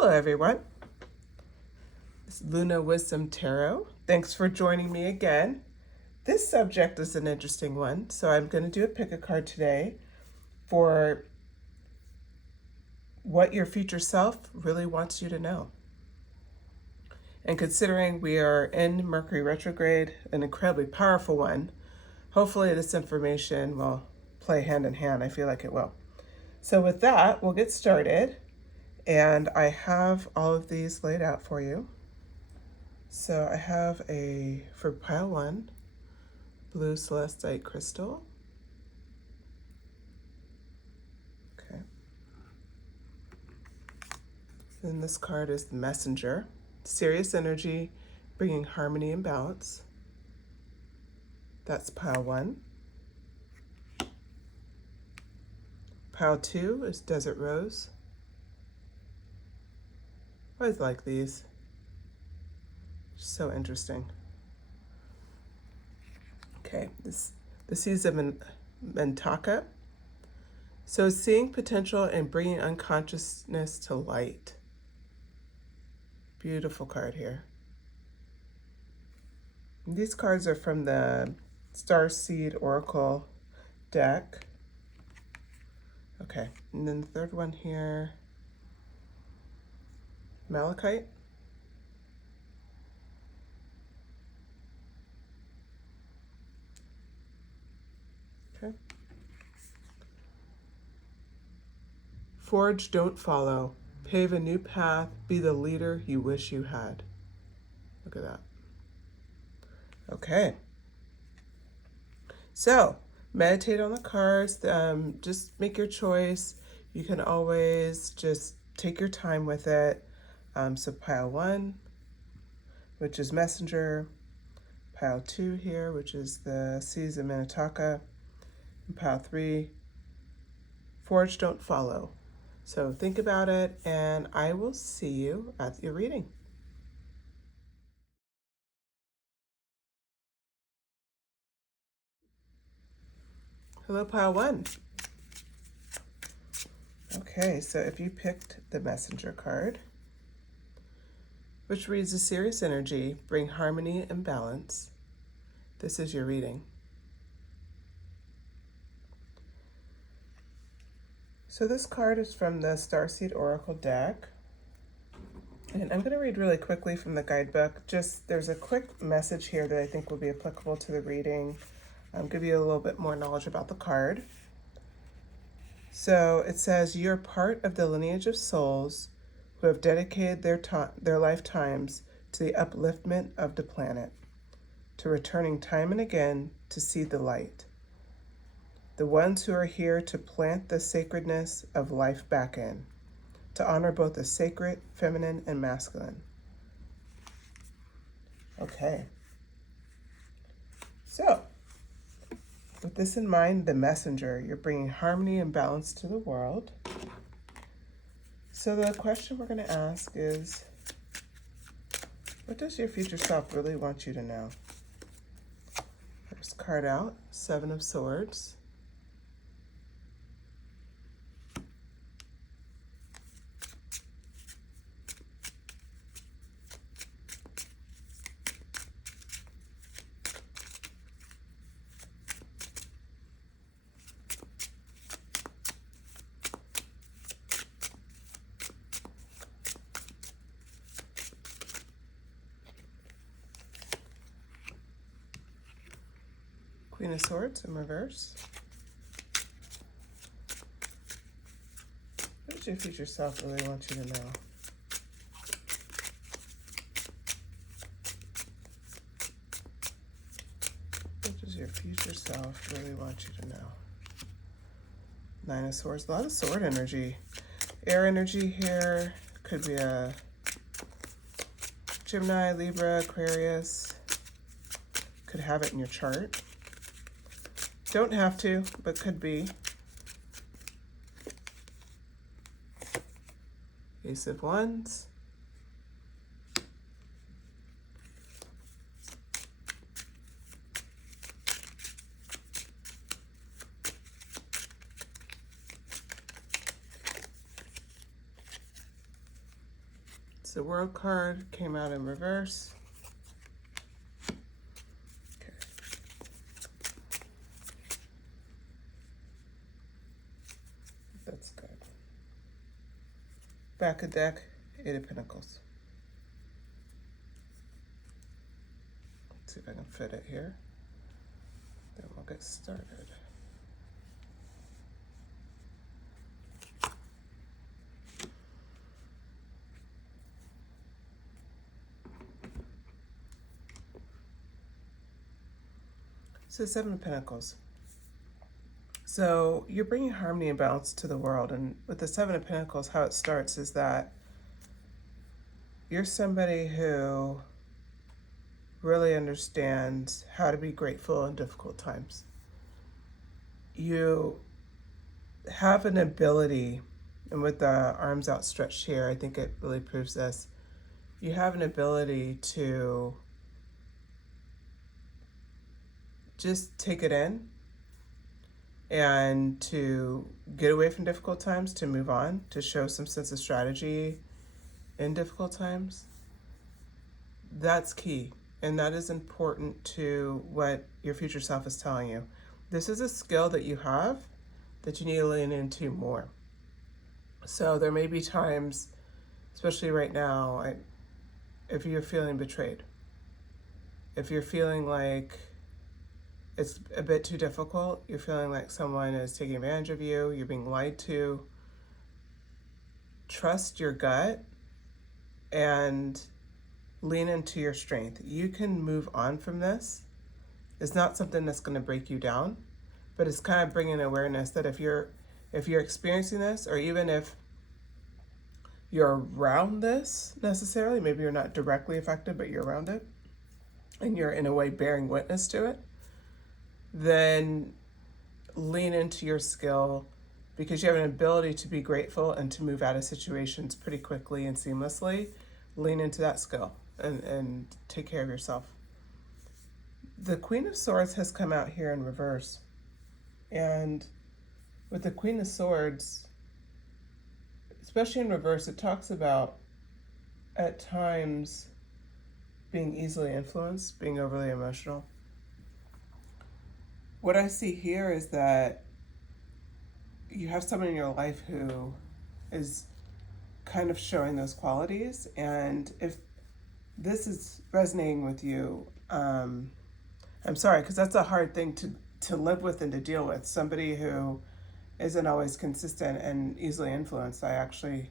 Hello everyone, it's Luna Wisdom Tarot. Thanks for joining me again. This subject is an interesting one, so I'm going to do a pick a card today for what your future self really wants you to know. And considering we are in Mercury retrograde, an incredibly powerful one, hopefully this information will play hand in hand. I feel like it will. So with that, we'll get started. And I have all of these laid out for you. So I have for pile 1, blue celestite crystal. Okay. Then this card is the messenger. Serious energy, bringing harmony and balance. That's pile 1. Pile 2 is desert rose. I always like these. So interesting. Okay, this is a Mentaka. So seeing potential and bringing unconsciousness to light. Beautiful card here. And these cards are from the Starseed Oracle deck. Okay, and then the third one here, Malachite. Okay. Forge, don't follow. Pave a new path. Be the leader you wish you had. Look at that. Okay. So, meditate on the cards. Just make your choice. You can always just take your time with it. So pile 1, which is messenger. Pile 2 here, which is the Seas of Minnetonka. And pile 3, forge, don't follow. So think about it, and I will see you at your reading. Hello, pile 1. Okay, so if you picked the messenger card, which reads a serious energy, bring harmony and balance, this is your reading. So this card is from the Starseed Oracle deck. And I'm going to read really quickly from the guidebook. There's a quick message here that I think will be applicable to the reading. Give you a little bit more knowledge about the card. So it says, you're part of the lineage of souls who have dedicated their lifetimes to the upliftment of the planet, to returning time and again to see the light. The ones who are here to plant the sacredness of life back in, to honor both the sacred, feminine, and masculine. Okay. So, with this in mind, the messenger, you're bringing harmony and balance to the world. So the question we're going to ask is, what does your future self really want you to know? First card out, 7 of Swords. Queen of Swords in reverse. What does your future self really want you to know? What does your future self really want you to know? 9 of Swords, a lot of sword energy. Air energy here. Could be a Gemini, Libra, Aquarius. Could have it in your chart. Don't have to, but could be. Ace of Wands. So World card came out in reverse. Okay. That's good. Back of deck, Eight of Pentacles. Let's see if I can fit it here. Then we'll get started. So Seven of Pentacles. So you're bringing harmony and balance to the world. And with the Seven of Pentacles, how it starts is that you're somebody who really understands how to be grateful in difficult times. You have an ability, and with the arms outstretched here, I think it really proves this. You have an ability to just take it in and to get away from difficult times, to move on, to show some sense of strategy in difficult times. That's key, and that is important to what your future self is telling you. This is a skill that you have that you need to lean into more. So there may be times, especially right now, if you're feeling betrayed, if you're feeling like it's a bit too difficult, you're feeling like someone is taking advantage of you, you're being lied to, trust your gut and lean into your strength. You can move on from this. It's not something that's going to break you down, but it's kind of bringing awareness that if you're experiencing this, or even if you're around this necessarily, maybe you're not directly affected, but you're around it, and you're in a way bearing witness to it, then lean into your skill, because you have an ability to be grateful and to move out of situations pretty quickly and seamlessly. Lean into that skill and take care of yourself. The Queen of Swords has come out here in reverse. And with the Queen of Swords, especially in reverse, it talks about at times being easily influenced, being overly emotional. What I see here is that you have someone in your life who is kind of showing those qualities. And if this is resonating with you, I'm sorry, because that's a hard thing to live with and to deal with. Somebody who isn't always consistent and easily influenced. I actually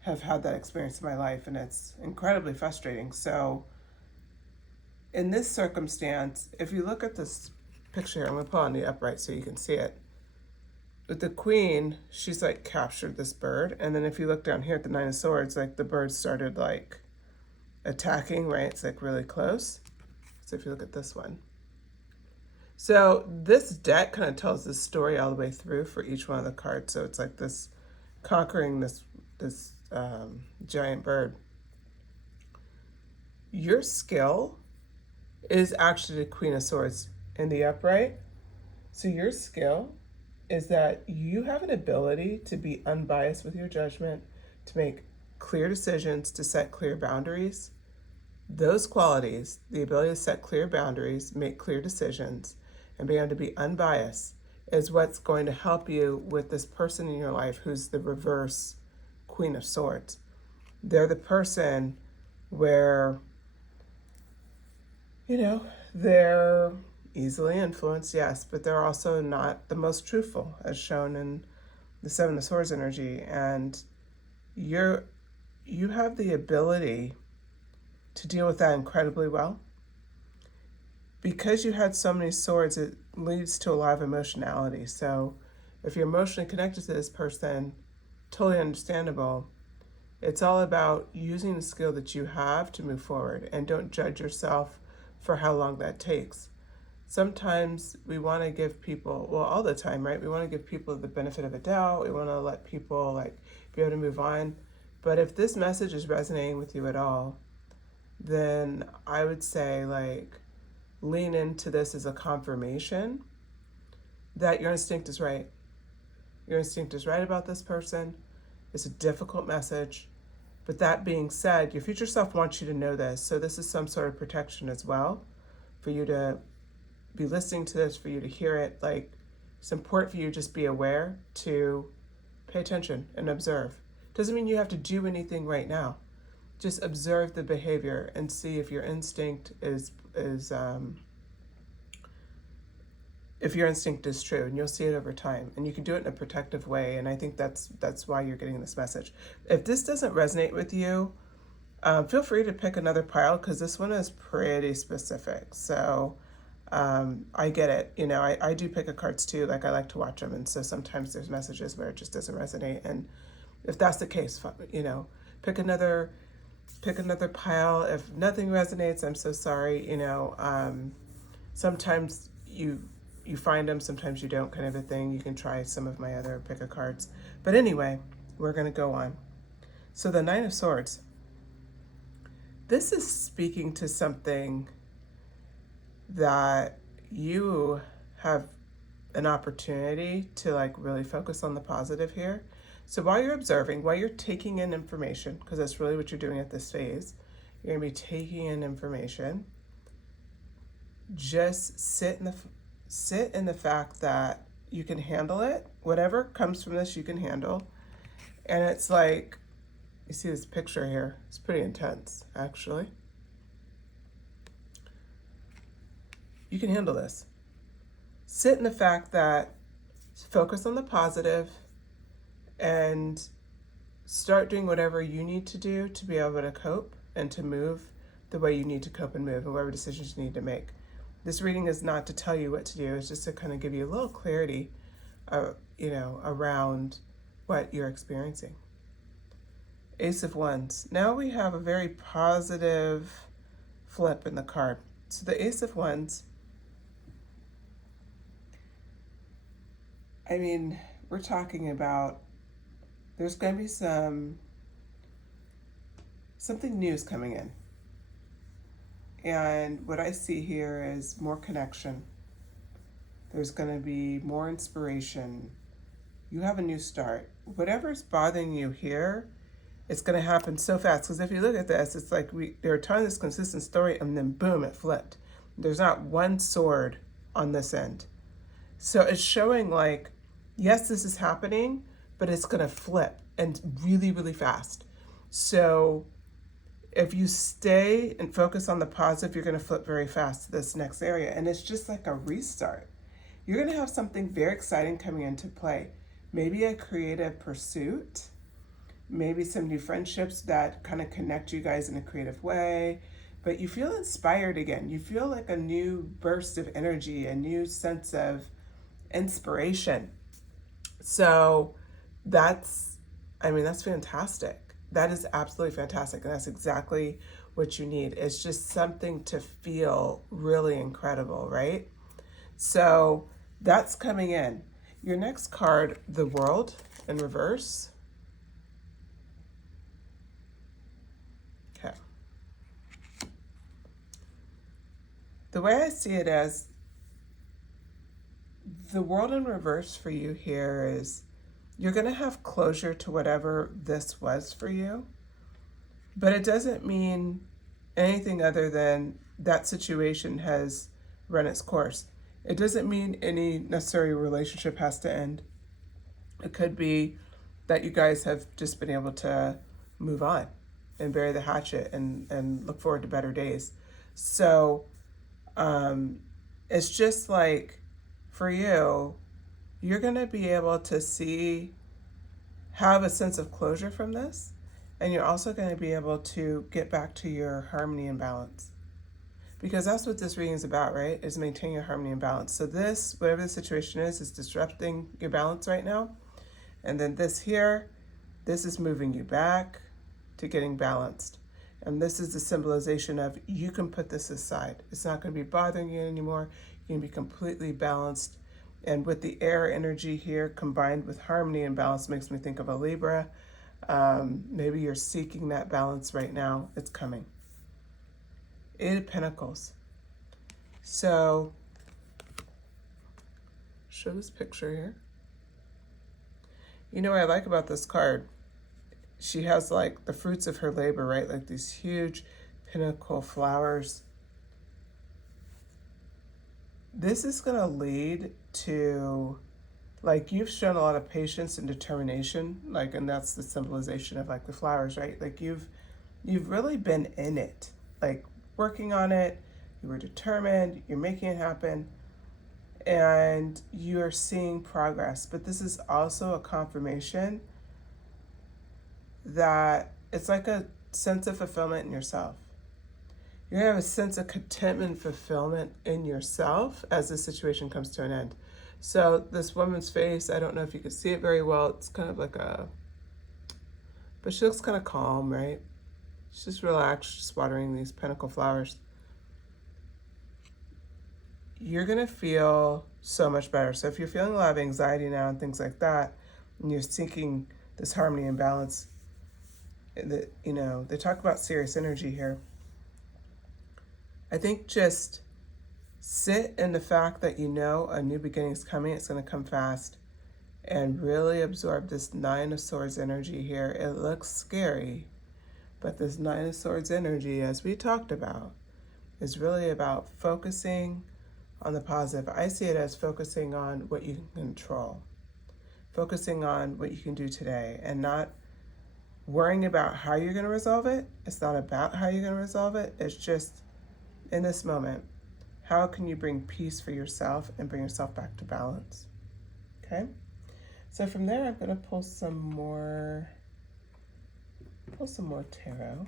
have had that experience in my life, and it's incredibly frustrating. So in this circumstance, if you look at this picture here, I'm going to put on the upright so you can see it. With the Queen, she's like captured this bird. And then if you look down here at the Nine of Swords, like the bird started like attacking, right? It's like really close. So if you look at this one. So this deck kind of tells this story all the way through for each one of the cards. So it's like this conquering this giant bird. Your skill is actually the Queen of Swords in the upright. So your skill is that you have an ability to be unbiased with your judgment, to make clear decisions, to set clear boundaries. Those qualities, the ability to set clear boundaries, make clear decisions, and be able to be unbiased, is what's going to help you with this person in your life who's the reverse Queen of Swords. They're the person where, they're easily influenced, yes, but they're also not the most truthful, as shown in the Seven of Swords energy. And you have the ability to deal with that incredibly well. Because you had so many swords, it leads to a lot of emotionality. So if you're emotionally connected to this person, totally understandable. It's all about using the skill that you have to move forward, and don't judge yourself for how long that takes. Sometimes we want to give people, well, all the time, right? We want to give people the benefit of a doubt. We want to let people be able to move on. But if this message is resonating with you at all, then I would say lean into this as a confirmation that your instinct is right. Your instinct is right about this person. It's a difficult message. But that being said, your future self wants you to know this. So this is some sort of protection as well for you to be listening to this, for you to hear it. Like, it's important for you to just be aware, to pay attention and observe. Doesn't mean you have to do anything right now. Just observe the behavior and see if your instinct is if your instinct is true, and you'll see it over time. And you can do it in a protective way, and I think that's why you're getting this message. If this doesn't resonate with you, feel free to pick another pile, because this one is pretty specific. So I get it. You know, I do pick a cards too. Like, I like to watch them, and so sometimes there's messages where it just doesn't resonate. And if that's the case, you know, pick another pile. If nothing resonates, I'm so sorry. You know, sometimes you find them, sometimes you don't, kind of a thing. You can try some of my other pick a cards. But anyway, we're going to go on. So the Nine of Swords. This is speaking to something that you have an opportunity to like really focus on the positive here. So while you're observing, while you're taking in information, because that's really what you're doing at this phase, you're going to be taking in information. Just sit in the fact that you can handle it. Whatever comes from this, you can handle. And it's like, you see this picture here. It's pretty intense, actually. You can handle this. Sit in the fact that focus on the positive and start doing whatever you need to do to be able to cope and to move the way you need to cope and move, and whatever decisions you need to make. This reading is not to tell you what to do. It's just to kind of give you a little clarity, you know, around what you're experiencing. Ace of Wands. Now we have a very positive flip in the card. So the Ace of Wands, I mean, we're talking about there's going to be something new is coming in. And what I see here is more connection. There's going to be more inspiration. You have a new start. Whatever's bothering you here, it's going to happen so fast. Because if you look at this, it's like they were telling this consistent story, and then boom, it flipped. There's not one sword on this end. So it's showing like, yes, this is happening, but it's going to flip, and really, really fast. So if you stay and focus on the positive, you're going to flip very fast to this next area. And it's just like a restart. You're going to have something very exciting coming into play. Maybe a creative pursuit, maybe some new friendships that kind of connect you guys in a creative way. But you feel inspired again. You feel like a new burst of energy, a new sense of inspiration. So that's fantastic. That is absolutely fantastic. And that's exactly what you need. It's just something to feel really incredible, right? So that's coming in. Your next card, the World in reverse. Okay. The way I see it as the World in reverse for you here is you're going to have closure to whatever this was for you, but it doesn't mean anything other than that situation has run its course. It doesn't mean any necessary relationship has to end. It could be that you guys have just been able to move on and bury the hatchet and look forward to better days. So it's just like, for you, you're going to be able to have a sense of closure from this, and you're also going to be able to get back to your harmony and balance. Because that's what this reading is about, right? Is maintaining your harmony and balance. So this, whatever the situation is disrupting your balance right now. And then this here, this is moving you back to getting balanced. And this is the symbolization of you can put this aside. It's not going to be bothering you anymore. You can be completely balanced. And with the air energy here combined with harmony and balance makes me think of a Libra. Maybe you're seeking that balance right now. It's coming. Eight of Pentacles. So, show this picture here. You know what I like about this card? she has like the fruits of her labor, right? Like these huge pinnacle flowers. This is going to lead to, like, you've shown a lot of patience and determination, like, and that's the symbolization of like the flowers, right? Like you've really been in it, like working on it. You were determined, you're making it happen, and you're seeing progress. But this is also a confirmation that it's like a sense of fulfillment in yourself. You're gonna have a sense of contentment and fulfillment in yourself as the situation comes to an end. So this woman's face, I don't know if you can see it very well. It's kind of like but she looks kind of calm, right? She's just relaxed, just watering these pinnacle flowers. You're gonna feel so much better. So if you're feeling a lot of anxiety now and things like that, and you're seeking this harmony and balance, they talk about serious energy here. I think just sit in the fact that a new beginning is coming. It's going to come fast, and really absorb this Nine of Swords energy here. It looks scary, but this Nine of Swords energy, as we talked about, is really about focusing on the positive. I see it as focusing on what you can control, focusing on what you can do today, and not worrying about how you're going to resolve it. It's not about how you're going to resolve it. It's just in this moment, how can you bring peace for yourself and bring yourself back to balance? Okay? So from there, I'm going to pull some more tarot.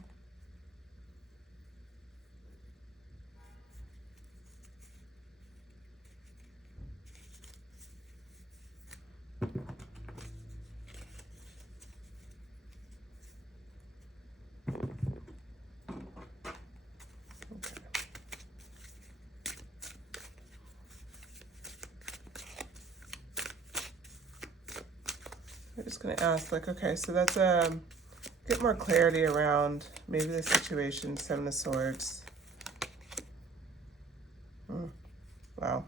I'm just going to ask, like, okay, so that's get more clarity around maybe the situation. Seven of Swords. Wow.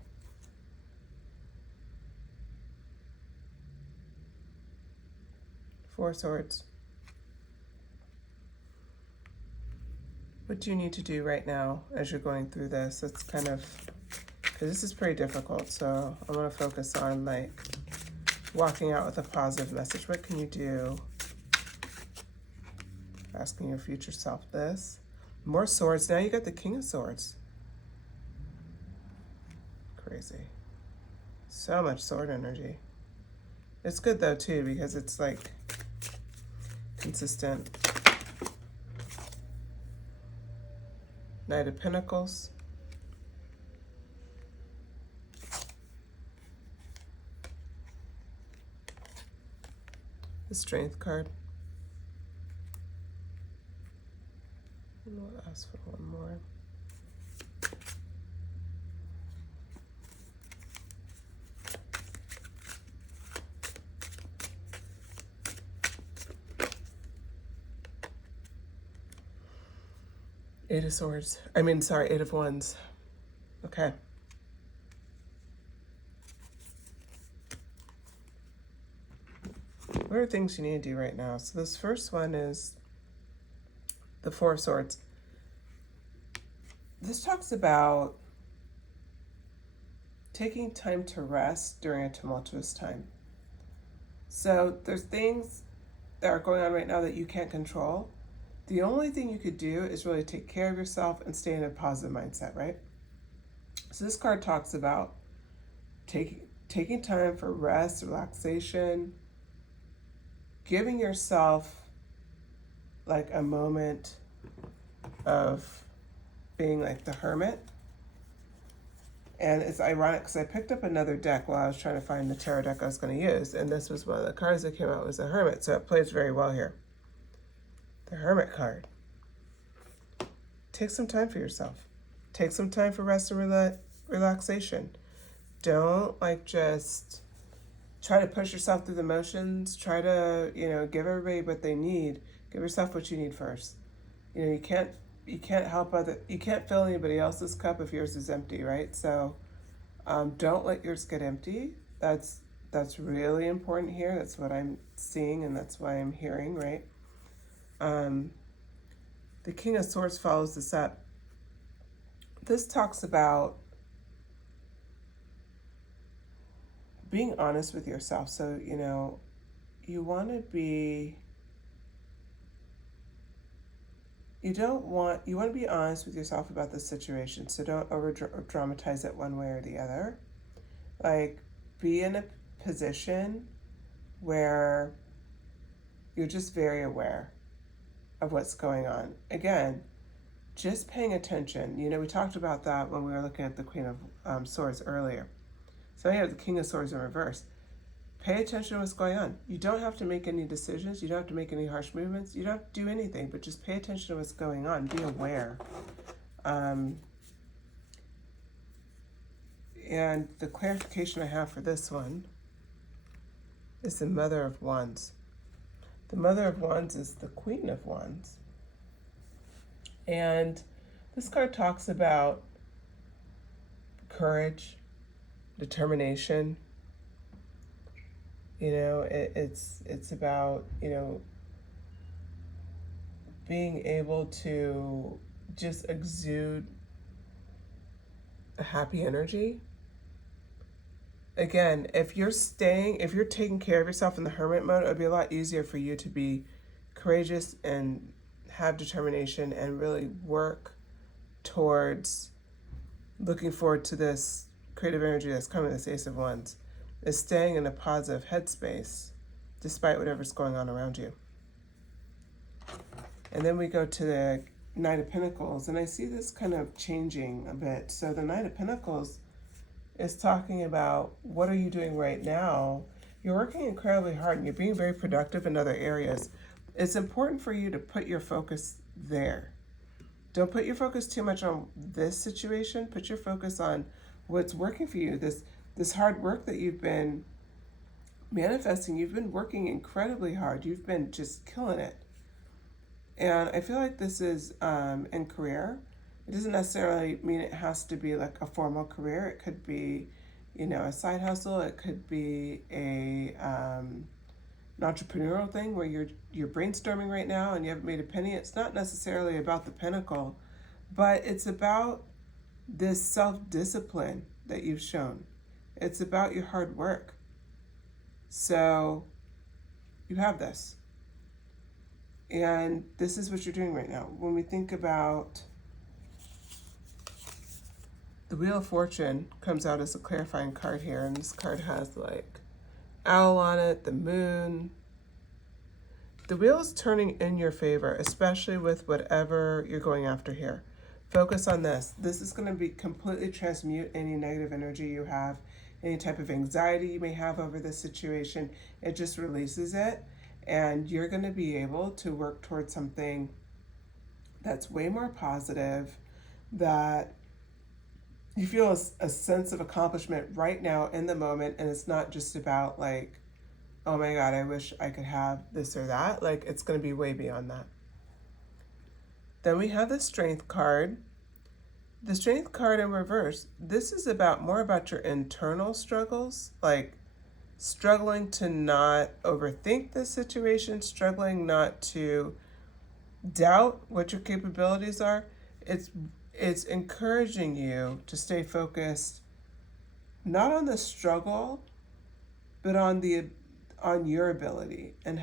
Four of Swords. What do you need to do right now as you're going through this? It's kind of, because this is pretty difficult, so I want to focus on like walking out with a positive message. What can you do? Asking your future self this. More swords. Now you got the King of Swords. Crazy. So much sword energy. It's good though too, because it's like consistent. Knight of Pentacles. The Strength card. We'll ask for one more. Eight of Swords. Eight of Wands. Okay. What are things you need to do right now? So this first one is the Four of Swords. This talks about taking time to rest during a tumultuous time. So there's things that are going on right now that you can't control. The only thing you could do is really take care of yourself and stay in a positive mindset, right? So this card talks about taking time for rest, relaxation, giving yourself like a moment of being like the hermit. And it's ironic because I picked up another deck while I was trying to find the tarot deck I was going to use, and this was one of the cards that came out, was the Hermit, so it plays very well here. The Hermit card. Take some time for yourself. Take some time for rest and relaxation. Don't like just try to push yourself through the motions. Try to, give everybody what they need. Give yourself what you need first. You can't fill anybody else's cup if yours is empty, right? So don't let yours get empty. That's really important here. That's what I'm seeing, and that's why I'm hearing, right? The King of Swords follows this up. This talks about being honest with yourself. So, you want to be, you want to be honest with yourself about the situation. So don't over dramatize it one way or the other. Like, be in a position where you're just very aware of what's going on. Again, just paying attention. We talked about that when we were looking at the Queen of Swords earlier. So you have the King of Swords in reverse. Pay attention to what's going on. You don't have to make any decisions. You don't have to make any harsh movements. You don't have to do anything, but just pay attention to what's going on. Be aware. And the clarification I have for this one is the Mother of Wands. The Mother of Wands is the Queen of Wands. And this card talks about courage, determination. It's about, being able to just exude a happy energy. Again, if you're taking care of yourself in the hermit mode, it would be a lot easier for you to be courageous and have determination and really work towards looking forward to this creative energy that's coming, this Ace of Wands, is staying in a positive headspace despite whatever's going on around you. And then we go to the Knight of Pentacles, and I see this kind of changing a bit. So the Knight of Pentacles is talking about, what are you doing right now? You're working incredibly hard and you're being very productive in other areas. It's important for you to put your focus there. Don't put your focus too much on this situation. Put your focus on what's working for you. This hard work that you've been manifesting, you've been working incredibly hard. You've been just killing it. And I feel like this is in career. It doesn't necessarily mean it has to be like a formal career. It could be, a side hustle. It could be an entrepreneurial thing where you're brainstorming right now and you haven't made a penny. It's not necessarily about the pentacle, but it's about this self-discipline that you've shown. It's about your hard work. So you have this. And this is what you're doing right now. When we think about the Wheel of Fortune, comes out as a clarifying card here, and this card has like owl on it, the moon. The wheel is turning in your favor, especially with whatever you're going after here. Focus on this. This is going to be completely transmute any negative energy you have, any type of anxiety you may have over this situation. It just releases it, and you're going to be able to work towards something that's way more positive, that you feel a sense of accomplishment right now in the moment, and it's not just about like, oh my God, I wish I could have this or that. Like, it's going to be way beyond that. Then we have the Strength card. The Strength card in reverse. This is more about your internal struggles, like struggling to not overthink the situation, struggling not to doubt what your capabilities are. It's encouraging you to stay focused, not on the struggle, but on your ability, and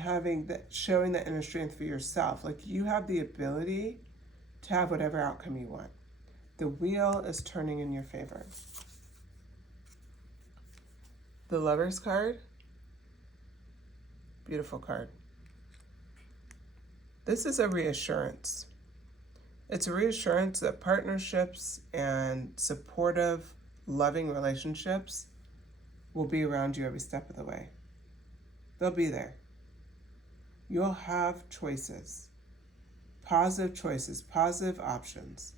showing that inner strength for yourself. Like, you have the ability to have whatever outcome you want. The wheel is turning in your favor. The Lovers card, beautiful card. This is a reassurance. It's a reassurance that partnerships and supportive, loving relationships will be around you every step of the way. They'll be there. You'll have choices, positive options.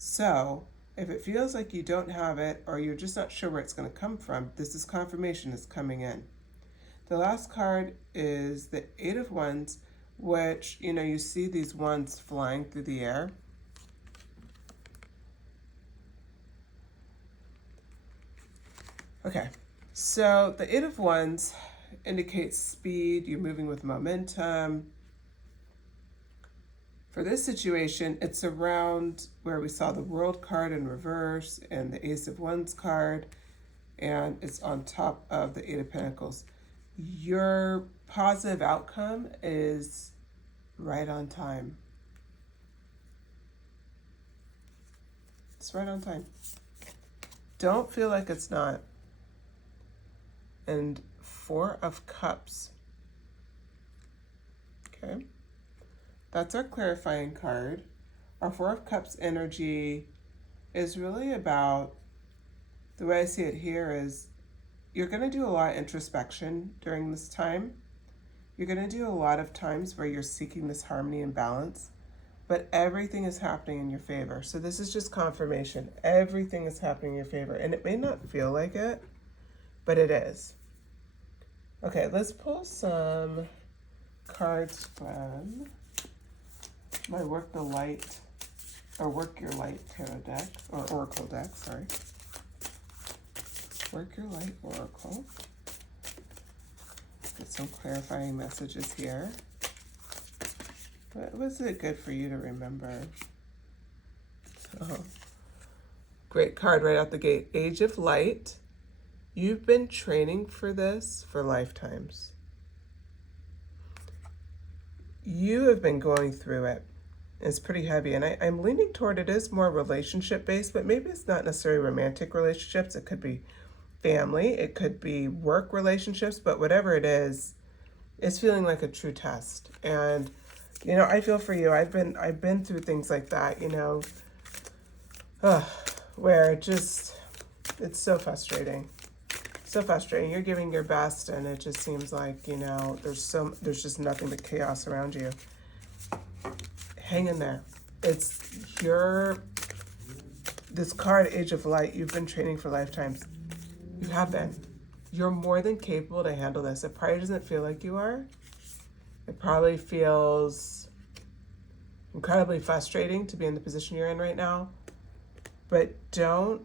So if it feels like you don't have it, or you're just not sure where it's going to come from, this is confirmation it's coming in. The last card is the Eight of Wands, which, you see these wands flying through the air. Okay, so the Eight of Wands indicates speed. You're moving with momentum. For this situation, it's around where we saw the World card in reverse and the Ace of Wands card, and it's on top of the Eight of Pentacles. Your positive outcome is right on time. It's right on time. Don't feel like it's not. And Four of Cups. Okay. That's our clarifying card. Our Four of Cups energy is really about, the way I see it here is, you're going to do a lot of introspection during this time. You're going to do a lot of times where you're seeking this harmony and balance, but everything is happening in your favor. So this is just confirmation. Everything is happening in your favor, and it may not feel like it, but it is. Okay, let's pull some cards from my Work Your Light tarot deck, or oracle deck, sorry. Work Your Light oracle. Get some clarifying messages here. What was it good for you to remember? Oh, great card right out the gate. Age of Light. You've been training for this for lifetimes. You have been going through it. It's pretty heavy, and I'm leaning toward it is more relationship-based, but maybe it's not necessarily romantic relationships. It could be family, it could be work relationships, but whatever it is, it's feeling like a true test. And you know, I feel for you. I've been through things like that, you know, where it's so frustrating. So frustrating. You're giving your best, and it just seems like, you know, there's just nothing but chaos around you. Hang in there. It's this card, Age of Light, you've been training for lifetimes. You have been. You're more than capable to handle this. It probably doesn't feel like you are. It probably feels incredibly frustrating to be in the position you're in right now. But don't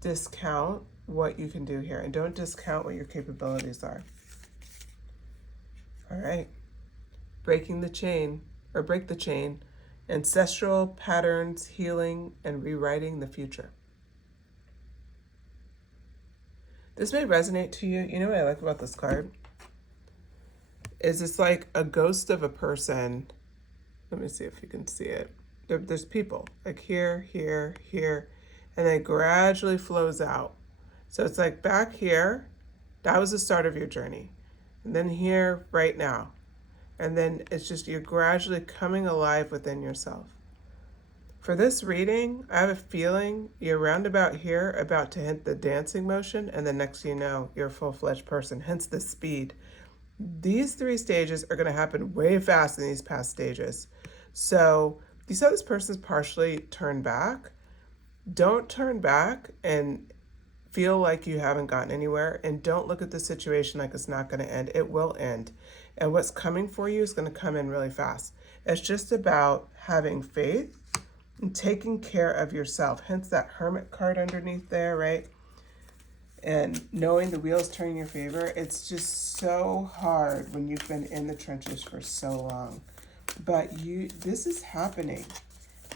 discount what you can do here, and don't discount what your capabilities are. All right. Break the chain, ancestral patterns, healing, and rewriting the future. This may resonate to you. You know what I like about this card? Is it's like a ghost of a person. Let me see if you can see it. There's people, like here, here, here, and it gradually flows out. So it's like back here, that was the start of your journey. And then here, right now. And then it's just you're gradually coming alive within yourself. For this reading, I have a feeling you're roundabout here about to hit the dancing motion, and then next thing you know, you're a full-fledged person, hence the speed. These three stages are going to happen way faster than these past stages. So you saw this person's partially turned back. Don't turn back and feel like you haven't gotten anywhere, and don't look at the situation like it's not going to end. It will end. And what's coming for you is going to come in really fast. It's just about having faith and taking care of yourself. Hence that Hermit card underneath there, right? And knowing the wheels turning in your favor. It's just so hard when you've been in the trenches for so long. But this is happening.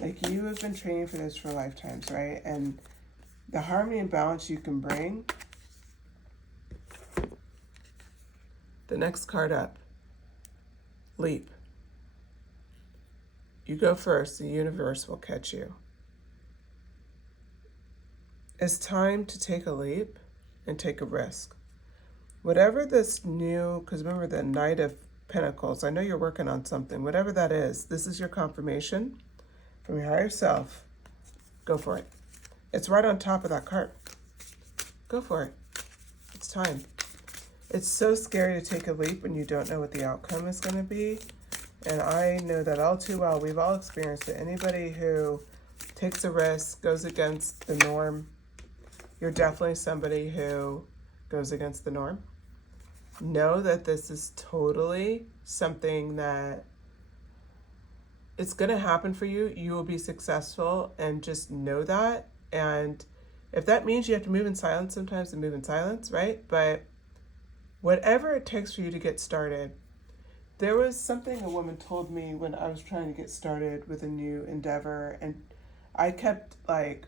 Like, you have been training for this for lifetimes, right? And the harmony and balance you can bring. The next card up. Leap. You go first, the universe will catch you. It's time to take a leap and take a risk. Whatever this new, because remember the Knight of Pentacles, I know you're working on something. Whatever that is, this is your confirmation from your higher self. Go for it. It's right on top of that card. Go for it. It's time. It's so scary to take a leap when you don't know what the outcome is going to be. And I know that all too well. We've all experienced it. Anybody who takes a risk, goes against the norm, you're definitely somebody who goes against the norm. Know that this is totally something that it's going to happen for you. You will be successful, and just know that. And if that means you have to move in silence sometimes, then move in silence, right? But whatever it takes for you to get started, There was something a woman told me when I was trying to get started with a new endeavor, and I kept like,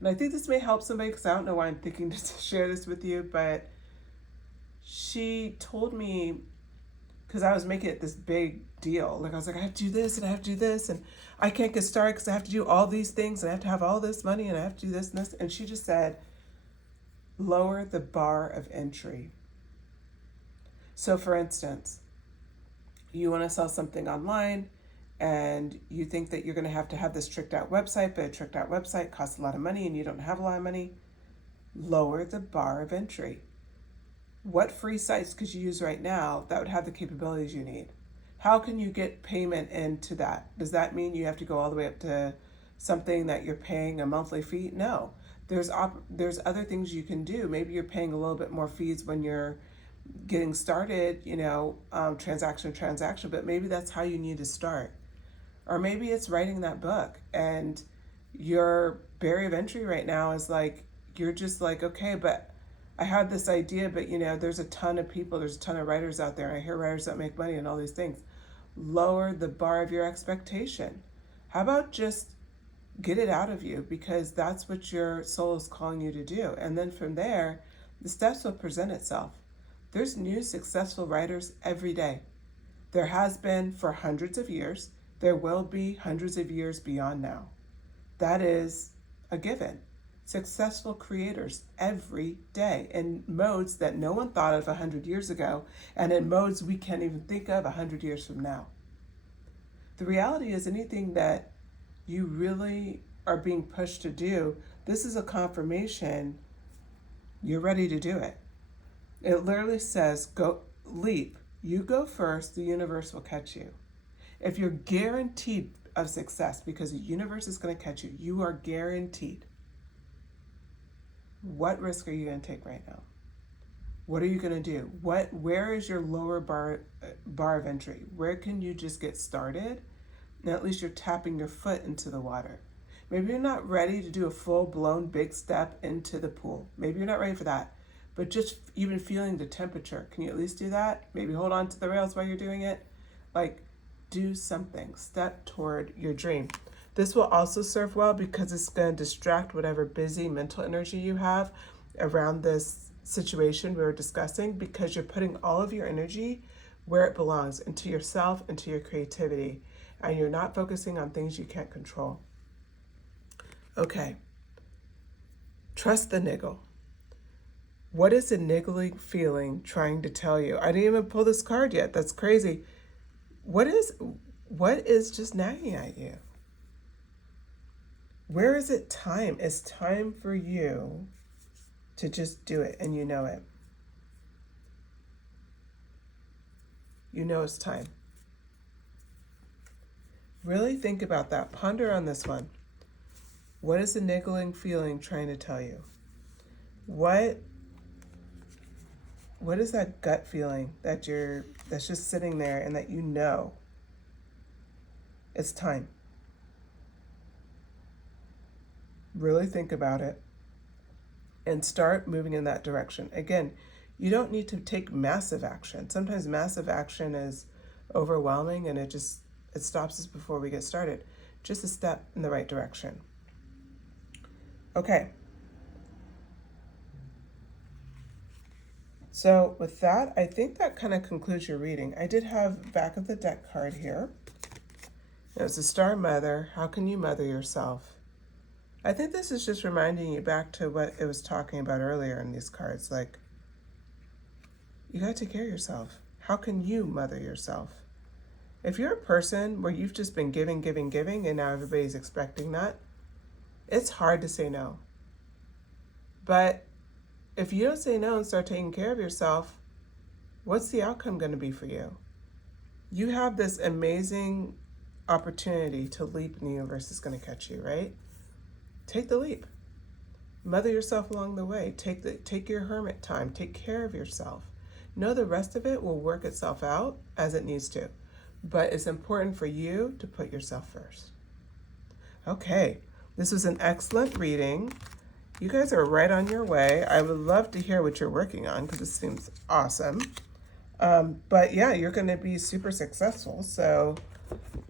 and I think this may help somebody because I don't know why I'm thinking to share this with you, but she told me, because I was making it this big deal. Like I was like, I have to do this and I have to do this, and I can't get started because I have to do all these things and I have to have all this money and I have to do this and this. And she just said, lower the bar of entry. So for instance, you want to sell something online and you think that you're going to have this tricked out website, but a tricked out website costs a lot of money and you don't have a lot of money. Lower the bar of entry. What free sites could you use right now that would have the capabilities you need? How can you get payment into that? Does that mean you have to go all the way up to something that you're paying a monthly fee? No. There's other things you can do. Maybe you're paying a little bit more fees when you're getting started, transaction, but maybe that's how you need to start. Or maybe it's writing that book and your barrier of entry right now is like, you're just like, okay, but I had this idea, but there's a ton of people, there's a ton of writers out there. I hear writers that make money and all these things. Lower the bar of your expectation. How about just get it out of you, because that's what your soul is calling you to do. And then from there, the steps will present itself. There's new successful writers every day. There has been for hundreds of years. There will be hundreds of years beyond now. That is a given. Successful creators every day in modes that no one thought of 100 years ago, and in modes we can't even think of 100 years from now. The reality is, anything that you really are being pushed to do, this is a confirmation you're ready to do it. It literally says, go leap. You go first, the universe will catch you. If you're guaranteed of success because the universe is going to catch you, you are guaranteed. What risk are you going to take right now? What are you going to do? Where is your lower bar of entry? Where can you just get started? And at least you're tapping your foot into the water. Maybe you're not ready to do a full-blown big step into the pool. Maybe you're not ready for that. But just even feeling the temperature, can you at least do that? Maybe hold on to the rails while you're doing it. Like, do something. Step toward your dream. This will also serve well because it's going to distract whatever busy mental energy you have around this situation we were discussing, because you're putting all of your energy where it belongs, into yourself, into your creativity, and you're not focusing on things you can't control. Okay. Trust the niggle. What is the niggling feeling trying to tell you? I didn't even pull this card yet. That's crazy. What is just nagging at you? Where is it time? It's time for you to just do it, and you know it. You know it's time. Really think about that. Ponder on this one. What is the niggling feeling trying to tell you? What is that gut feeling that's just sitting there and that you know it's time? Really think about it and start moving in that direction. Again, you don't need to take massive action. Sometimes massive action is overwhelming and it stops us before we get started. Just a step in the right direction. Okay. So with that, I think that kind of concludes your reading. I did have back of the deck card here. It was a Star Mother. How can you mother yourself? I think this is just reminding you back to what it was talking about earlier in these cards. Like, you got to take care of yourself. How can you mother yourself? If you're a person where you've just been giving, and now everybody's expecting that, it's hard to say no. But if you don't say no and start taking care of yourself, what's the outcome going to be for you? You have this amazing opportunity to leap, and the universe is going to catch you, right? Take the leap. Mother yourself along the way. Take your hermit time. Take care of yourself. Know the rest of it will work itself out as it needs to. But it's important for you to put yourself first. Okay, this was an excellent reading. You guys are right on your way. I would love to hear what you're working on because this seems awesome. But yeah, you're going to be super successful. So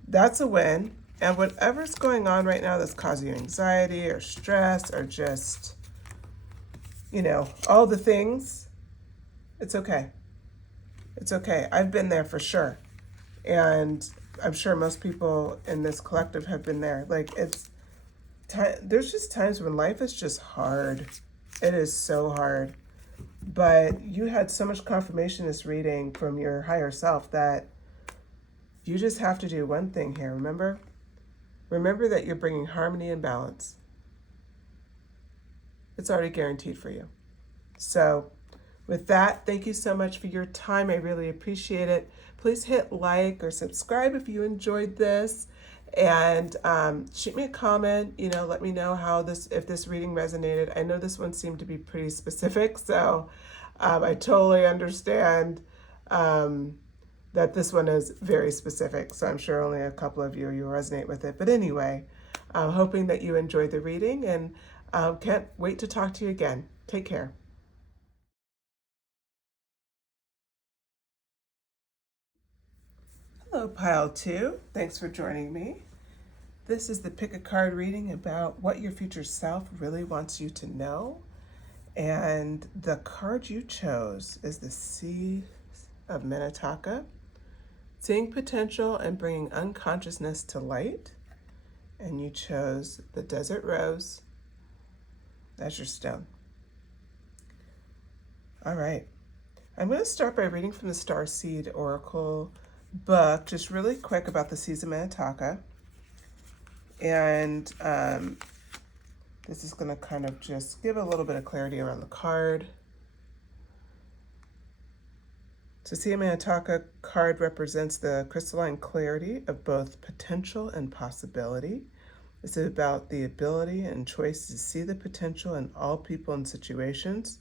that's a win. And whatever's going on right now that's causing you anxiety or stress or just, all the things, it's okay. It's okay. I've been there for sure. And I'm sure most people in this collective have been there. Like, there's just times when life is just hard. It is so hard. But you had so much confirmation in this reading from your higher self that you just have to do one thing here, remember? Remember that you're bringing harmony and balance. It's already guaranteed for you. So with that, thank you so much for your time. I really appreciate it. Please hit like or subscribe if you enjoyed this. And shoot me a comment, let me know if this reading resonated. I know this one seemed to be pretty specific, so I totally understand that this one is very specific. So I'm sure only a couple of you resonate with it. But anyway, I'm hoping that you enjoyed the reading and can't wait to talk to you again. Take care. Hello, Pile 2. Thanks for joining me. This is the pick a card reading about what your future self really wants you to know. And the card you chose is the Sea of Minnetonka, seeing potential and bringing unconsciousness to light. And you chose the Desert Rose. That's your stone. All right. I'm going to start by reading from the Starseed Oracle book, just really quick about the Seas of Minnetonka. And this is going to kind of just give a little bit of clarity around the card. So Sea of Minnetonka card represents the crystalline clarity of both potential and possibility. It's about the ability and choice to see the potential in all people and situations.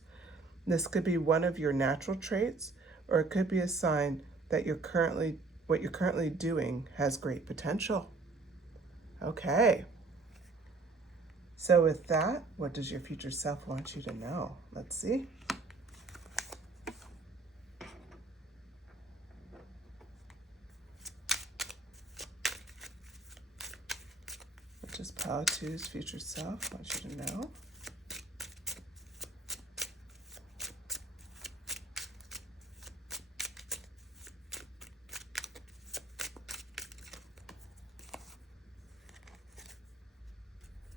This could be one of your natural traits, or it could be a sign that what you're currently doing has great potential. Okay. So with that, what does your future self want you to know? Let's see. What does Pile 2's future self want you to know?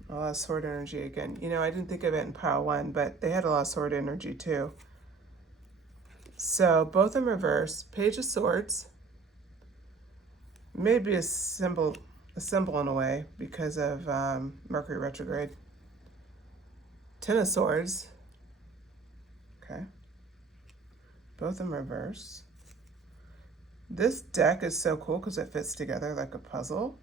A lot of sword energy again. I didn't think of it in Pile 1, but they had a lot of sword energy too. So both in reverse. Page of Swords. Maybe a symbol in a way because of Mercury retrograde. Ten of Swords. Okay. Both in reverse. This deck is so cool because it fits together like a puzzle.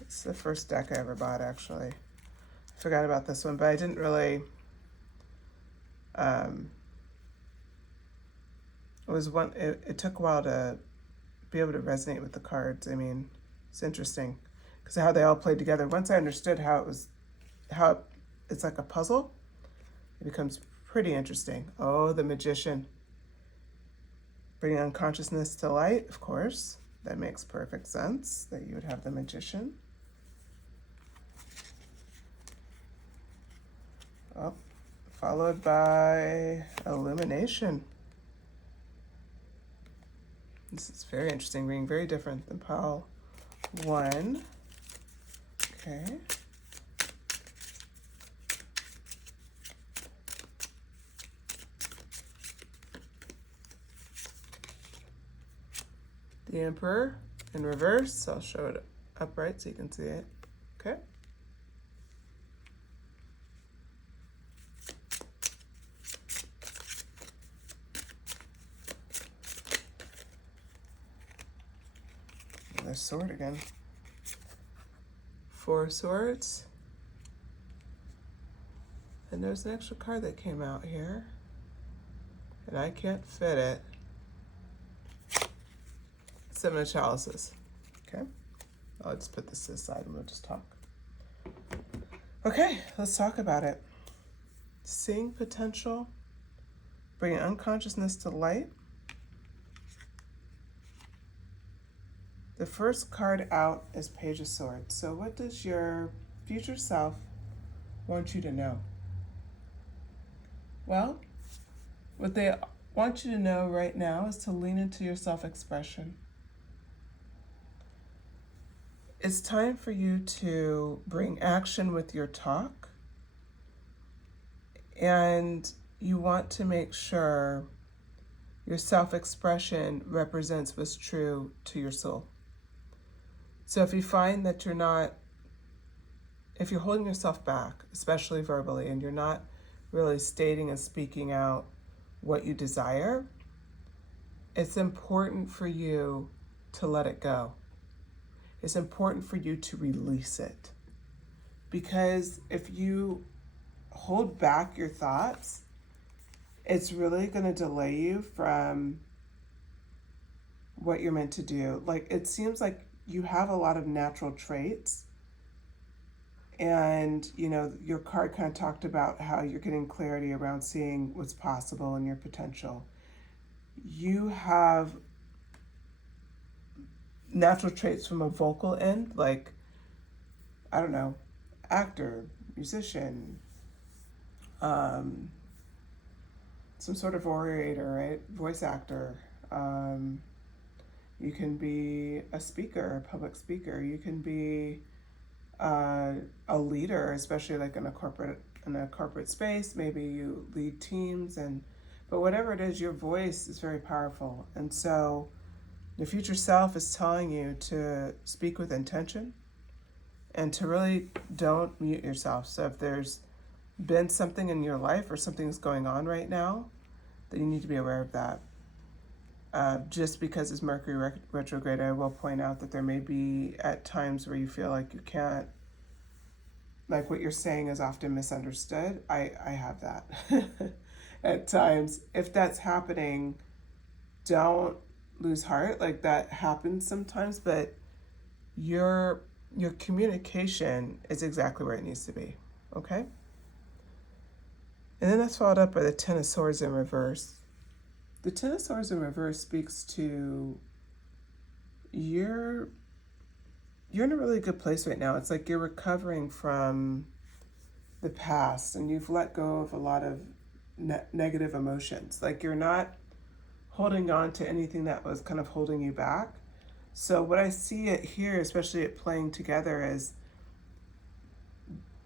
It's the first deck I ever bought, actually. I forgot about this one, but I didn't really... It took a while to be able to resonate with the cards. I mean, it's interesting because how they all played together. Once I understood how it's like a puzzle, it becomes pretty interesting. Oh, the Magician. Bringing unconsciousness to light, of course. That makes perfect sense that you would have the Magician. Oh, followed by Illumination. This is very interesting, being very different than Pile 1. Okay. The Emperor in reverse. I'll show it upright so you can see it. Okay. Another sword again. Four Swords. And there's an extra card that came out here. And I can't fit it. Seven of Chalices. Okay. I'll just put this to the side and we'll just talk. Okay, let's talk about it. Seeing potential bringing unconsciousness to light. The first card out is Page of Swords. So what does your future self want you to know? Well, what they want you to know right now is to lean into your self-expression. It's time for you to bring action with your talk, and you want to make sure your self-expression represents what's true to your soul. So if you find that if you're holding yourself back, especially verbally, and you're not really stating and speaking out what you desire, it's important for you to let it go. It's important for you to release it. Because if you hold back your thoughts, it's really going to delay you from what you're meant to do. Like, it seems like you have a lot of natural traits. And, your card kind of talked about how you're getting clarity around seeing what's possible and your potential. You have natural traits from a vocal end, like, I don't know, actor, musician, some sort of orator, right? Voice actor. You can be a speaker, a public speaker. You can be a leader, especially like in a corporate space. Maybe you lead teams, but whatever it is, your voice is very powerful. And so the future self is telling you to speak with intention and to really don't mute yourself. So if there's been something in your life or something's going on right now, then you need to be aware of that. Just because it's Mercury retrograde, I will point out that there may be at times where you feel like you can't, like what you're saying is often misunderstood. I have that at times. If that's happening, don't lose heart. Like, that happens sometimes, but your communication is exactly where it needs to be, okay? And then that's followed up by the Ten of Swords in reverse. The Ten of Swords in reverse speaks to you're in a really good place right now. It's like you're recovering from the past and you've let go of a lot of negative emotions. Like, you're not holding on to anything that was kind of holding you back. So what I see it here, especially it playing together, is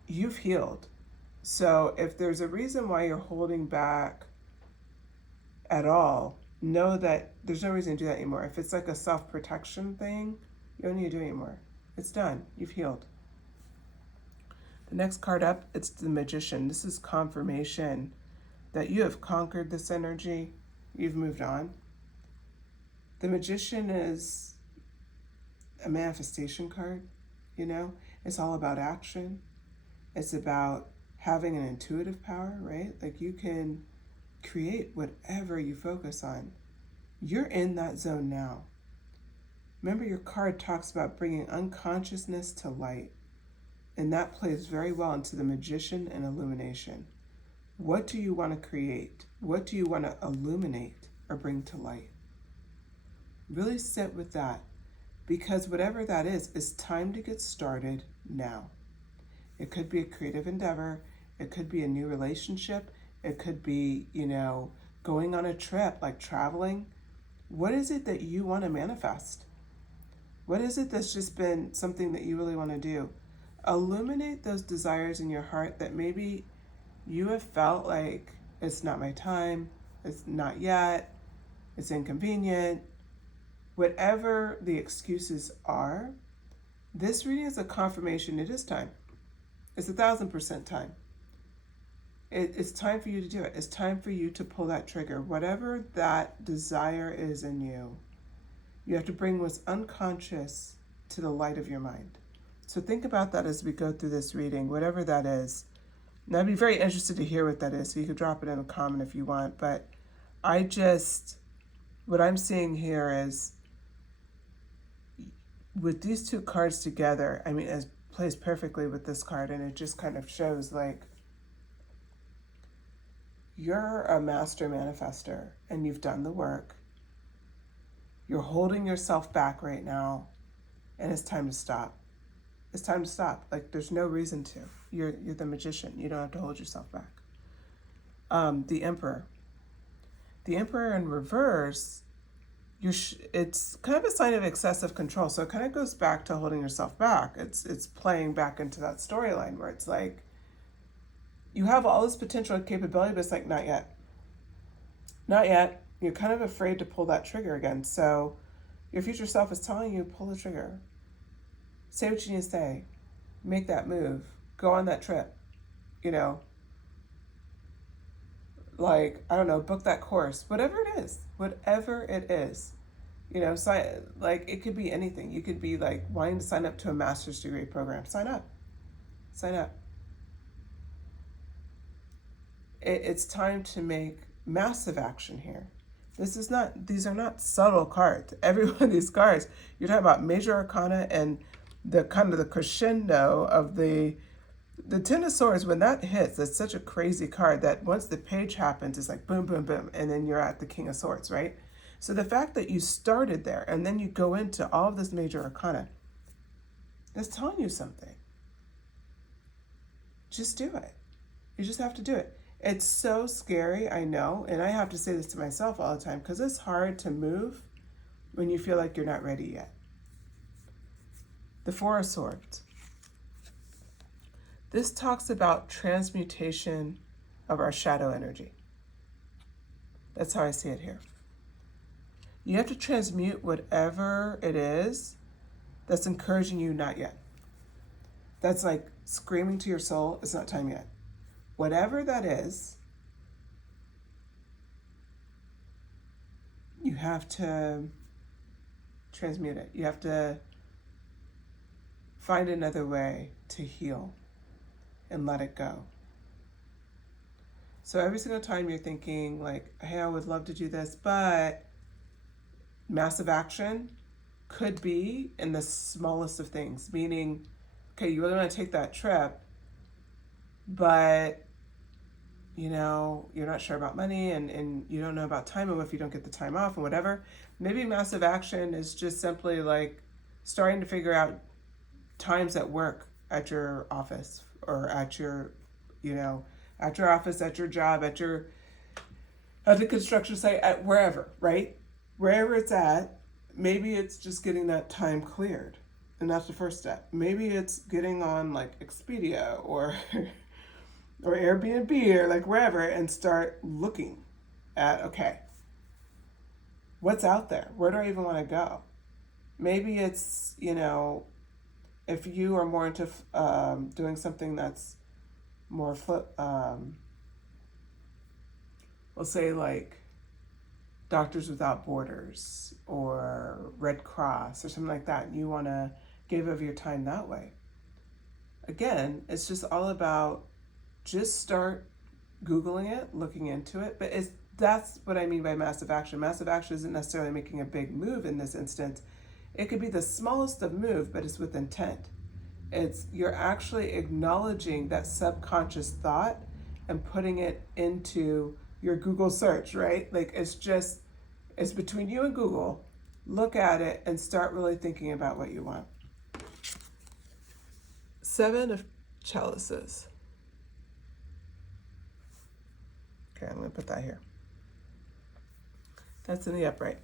you've healed. So if there's a reason why you're holding back at all, know that there's no reason to do that anymore. If it's like a self-protection thing, you don't need to do it anymore. It's done. You've healed. The next card up, it's the Magician. This is confirmation that you have conquered this energy. You've moved on. The Magician is a manifestation card, It's all about action. It's about having an intuitive power, right? Like, you can create whatever you focus on. You're in that zone now. Remember, your card talks about bringing unconsciousness to light, and that plays very well into the Magician and illumination. What do you want to create? What do you want to illuminate or bring to light? Really sit with that, because whatever that is, it's time to get started now. It could be a creative endeavor. It could be a new relationship. It could be, going on a trip, like traveling. What is it that you want to manifest? What is it that's just been something that you really want to do? Illuminate those desires in your heart that maybe you have felt like, it's not my time, it's not yet, it's inconvenient. Whatever the excuses are, this reading is a confirmation it is time. It's 1,000% time. It's time for you to do it. It's time for you to pull that trigger. Whatever that desire is in you, you have to bring what's unconscious to the light of your mind. So think about that as we go through this reading, whatever that is. And I'd be very interested to hear what that is, so you could drop it in a comment if you want. But what I'm seeing here is, with these two cards together, it plays perfectly with this card, and it just kind of shows, like, you're a master manifester and you've done the work. You're holding yourself back right now, and it's time to stop. It's time to stop. Like, there's no reason to. You're the magician. You don't have to hold yourself back. The Emperor. The Emperor in reverse, it's kind of a sign of excessive control. So it kind of goes back to holding yourself back. It's playing back into that storyline where it's like, you have all this potential and capability, but it's like, not yet. Not yet. You're kind of afraid to pull that trigger again. So your future self is telling you, pull the trigger. Say what you need to say. Make that move. Go on that trip. You know, like, I don't know, book that course. Whatever it is. Whatever it is. You know, like, it could be anything. You could be like wanting to sign up to a master's degree program. Sign up. Sign up. It's time to make massive action here. These are not subtle cards. Every one of these cards, you're talking about major arcana and the kind of the crescendo of the Ten of Swords. When that hits, it's such a crazy card that once the page happens, it's like boom, boom, boom, and then you're at the King of Swords, right? So the fact that you started there and then you go into all of this major arcana, it's telling you something. Just do it. You just have to do it. It's so scary, I know, and I have to say this to myself all the time because it's hard to move when you feel like you're not ready yet. The Four of Swords. This talks about transmutation of our shadow energy. That's how I see it here. You have to transmute whatever it is that's encouraging you not yet. That's like screaming to your soul, it's not time yet. Whatever that is, you have to transmute it. You have to find another way to heal and let it go. So every single time you're thinking like, hey, I would love to do this, but massive action could be in the smallest of things, meaning, okay, you really want to take that trip, but you know, you're not sure about money and you don't know about time and if you don't get the time off and whatever. Maybe massive action is just simply like starting to figure out times at work, at your office, or at your, you know, at your office, at your job, at the construction site, at wherever, right? Wherever it's at, maybe it's just getting that time cleared. And that's the first step. Maybe it's getting on like Expedia or or Airbnb or like wherever and start looking at, okay, what's out there? Where do I even want to go? Maybe it's, you know, if you are more into doing something that's more, we'll say like Doctors Without Borders or Red Cross or something like that, and you want to give of your time that way. Again, it's just all about just start Googling it, looking into it. But that's what I mean by massive action. Massive action isn't necessarily making a big move in this instance. It could be the smallest of move, but it's with intent. You're actually acknowledging that subconscious thought and putting it into your Google search, right? Like it's between you and Google. Look at it and start really thinking about what you want. Seven of Chalices. Okay, I'm going to put that here. That's in the upright.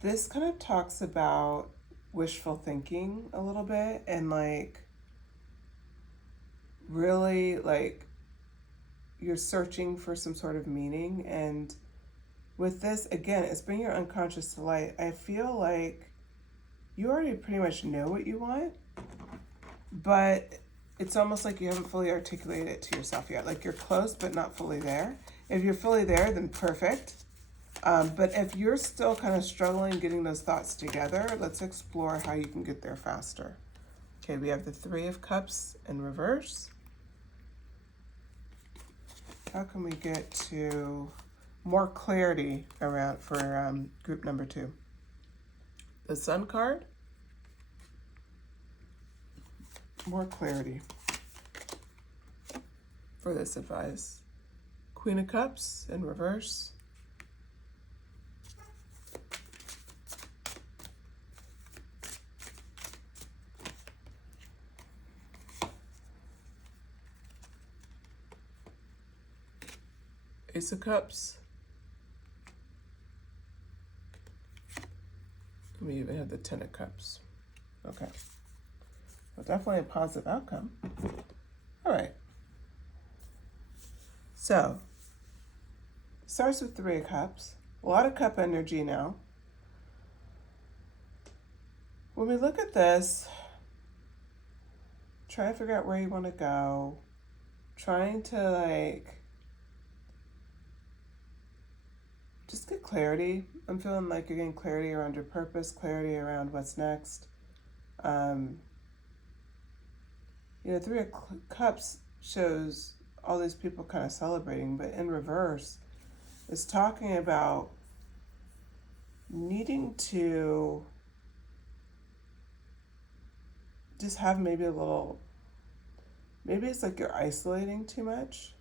This kind of talks about wishful thinking a little bit and like really like you're searching for some sort of meaning. And with this, again, it's bringing your unconscious to light. I feel like you already pretty much know what you want, but it's almost like you haven't fully articulated it to yourself yet. Like you're close, but not fully there. If you're fully there, then perfect. But if you're still kind of struggling getting those thoughts together, let's explore how you can get there faster. Okay, we have the Three of Cups in reverse. How can we get to more clarity around for group number 2? The Sun card. More clarity. for this advice. Queen of Cups in reverse. Ace of Cups. We even have the Ten of Cups. Okay. Well, definitely a positive outcome. All right. So, starts with Three of Cups. A lot of cup energy now. When we look at this, try to figure out where you want to go. Trying to just get clarity. I'm feeling like you're getting clarity around your purpose, clarity around what's next. Three of Cups shows all these people kind of celebrating, but in reverse, it's talking about needing to just have maybe it's like you're isolating too much.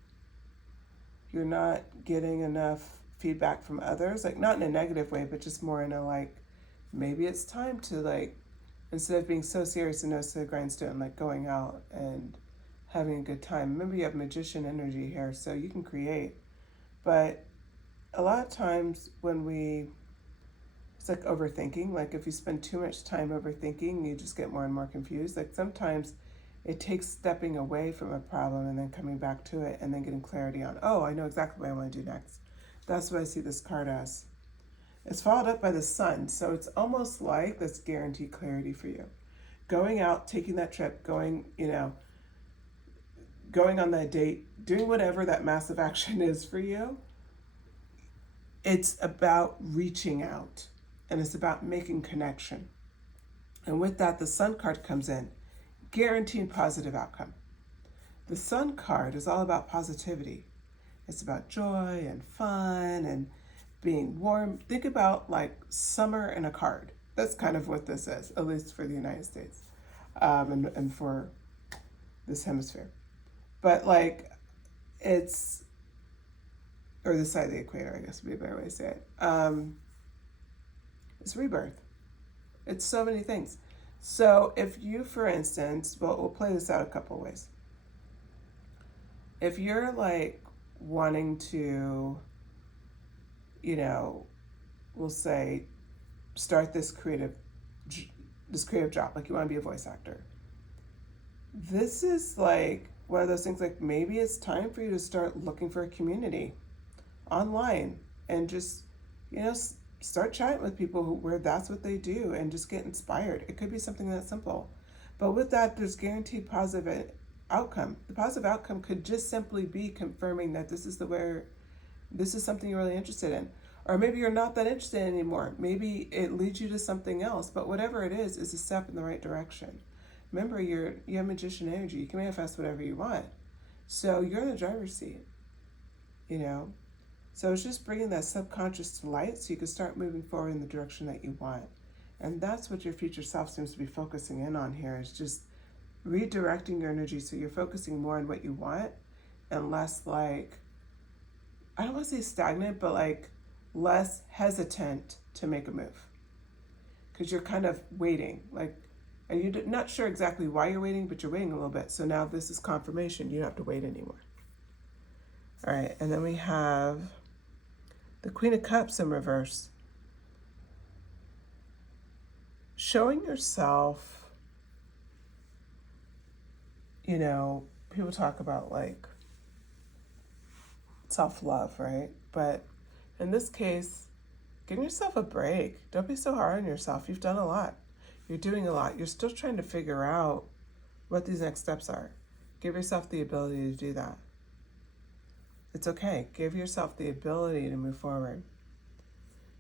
You're not getting enough feedback from others, like not in a negative way, but just more in a maybe it's time to instead of being so serious and nose to the grindstone, going out and having a good time. Remember, you have magician energy here, so you can create. But a lot of times when it's like overthinking. If you spend too much time overthinking, you just get more and more confused. Sometimes it takes stepping away from a problem and then coming back to it and then getting clarity on, oh, I know exactly what I want to do next. That's what I see this card as. It's followed up by the sun, so it's almost like that's guaranteed clarity for you. Going out, taking that trip, going on that date, doing whatever that massive action is for you, it's about reaching out and it's about making connection. And with that, the sun card comes in, guaranteed positive outcome. The sun card is all about positivity. It's about joy and fun and being warm. Think about summer in a card. That's kind of what this is, at least for the United States, and for this hemisphere. But it's, or this side of the equator, I guess would be a better way to say it. It's rebirth. It's so many things. So if you, for instance, we'll play this out a couple ways. If you're wanting to, we'll say, start this creative job, you want to be a voice actor. This is one of those things, maybe it's time for you to start looking for a community online and just, start chatting with people where that's what they do and just get inspired. It could be something that simple. But with that, there's guaranteed positive outcome. The positive outcome could just simply be confirming that this is something you're really interested in. Or maybe you're not that interested anymore. Maybe it leads you to something else. But whatever it is a step in the right direction. Remember, you have magician energy. You can manifest whatever you want. So you're in the driver's seat, So it's just bringing that subconscious to light so you can start moving forward in the direction that you want. And that's what your future self seems to be focusing in on here, is just redirecting your energy so you're focusing more on what you want and less I don't want to say stagnant, but less hesitant to make a move. Because you're kind of waiting, and you're not sure exactly why you're waiting, but you're waiting a little bit. So now this is confirmation. You don't have to wait anymore. All right, and then we have the Queen of Cups in reverse. Showing yourself, people talk about self-love, right? But in this case, give yourself a break. Don't be so hard on yourself. You've done a lot. You're doing a lot. You're still trying to figure out what these next steps are. Give yourself the ability to do that. It's okay. Give yourself the ability to move forward.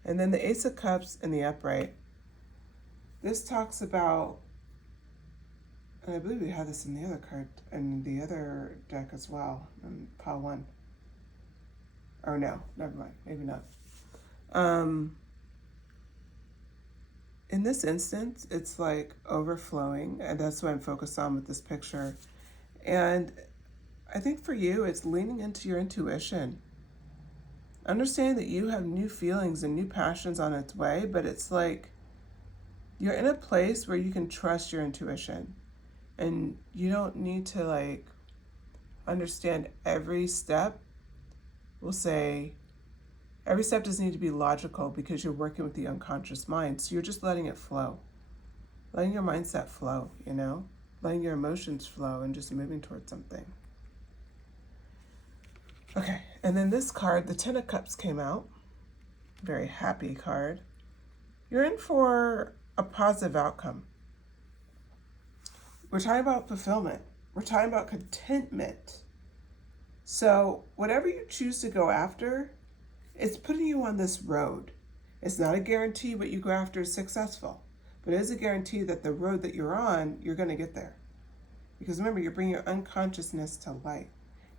And then the Ace of Cups in the upright. This talks about, and I believe we had this in the other card, and the other deck as well, in pile 1. Or no, never mind, maybe not. In this instance, it's overflowing, and that's what I'm focused on with this picture. And I think for you, it's leaning into your intuition. Understand that you have new feelings and new passions on its way, but it's like you're in a place where you can trust your intuition. And you don't need to like understand every step. We'll say every step doesn't need to be logical because you're working with the unconscious mind. So you're just letting it flow, letting your mindset flow, you know, letting your emotions flow and just moving towards something. Okay, and then this card, the Ten of Cups, came out. Very happy card. You're in for a positive outcome. We're talking about fulfillment. We're talking about contentment. So whatever you choose to go after, it's putting you on this road. It's not a guarantee what you go after is successful, but it is a guarantee that the road that you're on, you're going to get there. Because remember, you're bringing your unconsciousness to light.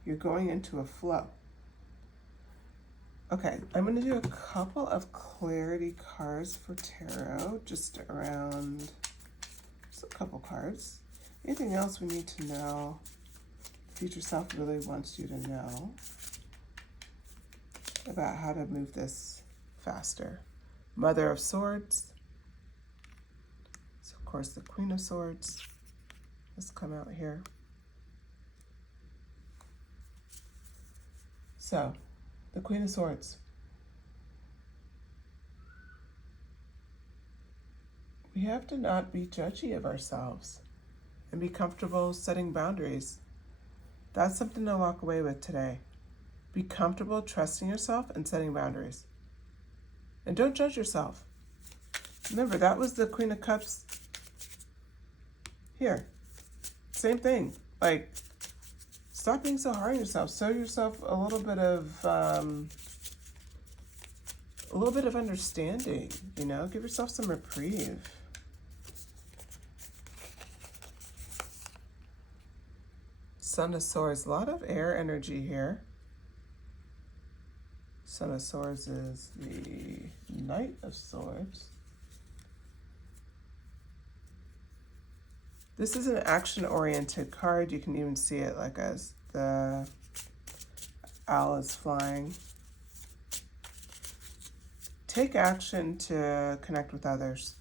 You're going into a flow. Okay, I'm going to do a couple of clarity cards for tarot, just around, just a couple cards. Anything else we need to know? Future self really wants you to know about how to move this faster. Mother of Swords. So, of course, the Queen of Swords has come out here. So, the Queen of Swords. We have to not be judgy of ourselves and be comfortable setting boundaries. That's something to walk away with today. Be comfortable trusting yourself and setting boundaries. And don't judge yourself. Remember, that was the Queen of Cups here. Same thing. Like, stop being so hard on yourself. Show yourself a little bit of understanding, you know? Give yourself some reprieve. Son of Swords, a lot of air energy here. Son of Swords is the Knight of Swords. This is an action-oriented card. You can even see it like as the owl is flying. Take action to connect with others.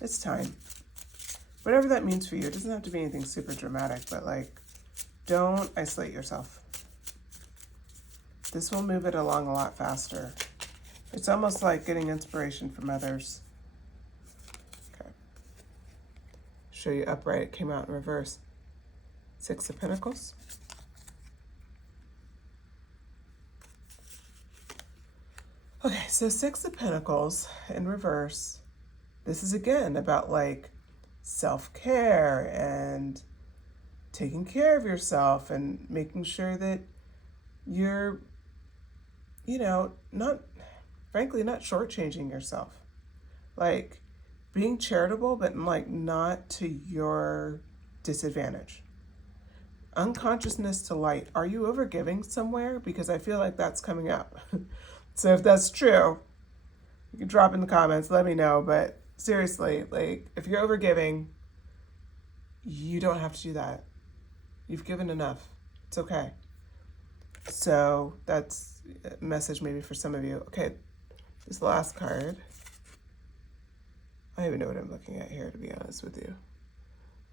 It's time. Whatever that means for you. It doesn't have to be anything super dramatic, but like, don't isolate yourself. This will move it along a lot faster. It's almost like getting inspiration from others. Okay. Show you upright. It came out in reverse. Six of Pentacles. Okay, so Six of Pentacles in reverse. This is again about like self-care and taking care of yourself and making sure that you're, you know, not shortchanging yourself. Like being charitable, but like not to your disadvantage. Unconsciousness to light. Are you overgiving somewhere? Because I feel like that's coming up. So if that's true, you can drop in the comments, let me know. But seriously, like if you're overgiving, you don't have to do that. You've given enough. It's okay. So that's a message maybe for some of you. Okay, this last card. I don't even know what I'm looking at here, to be honest with you.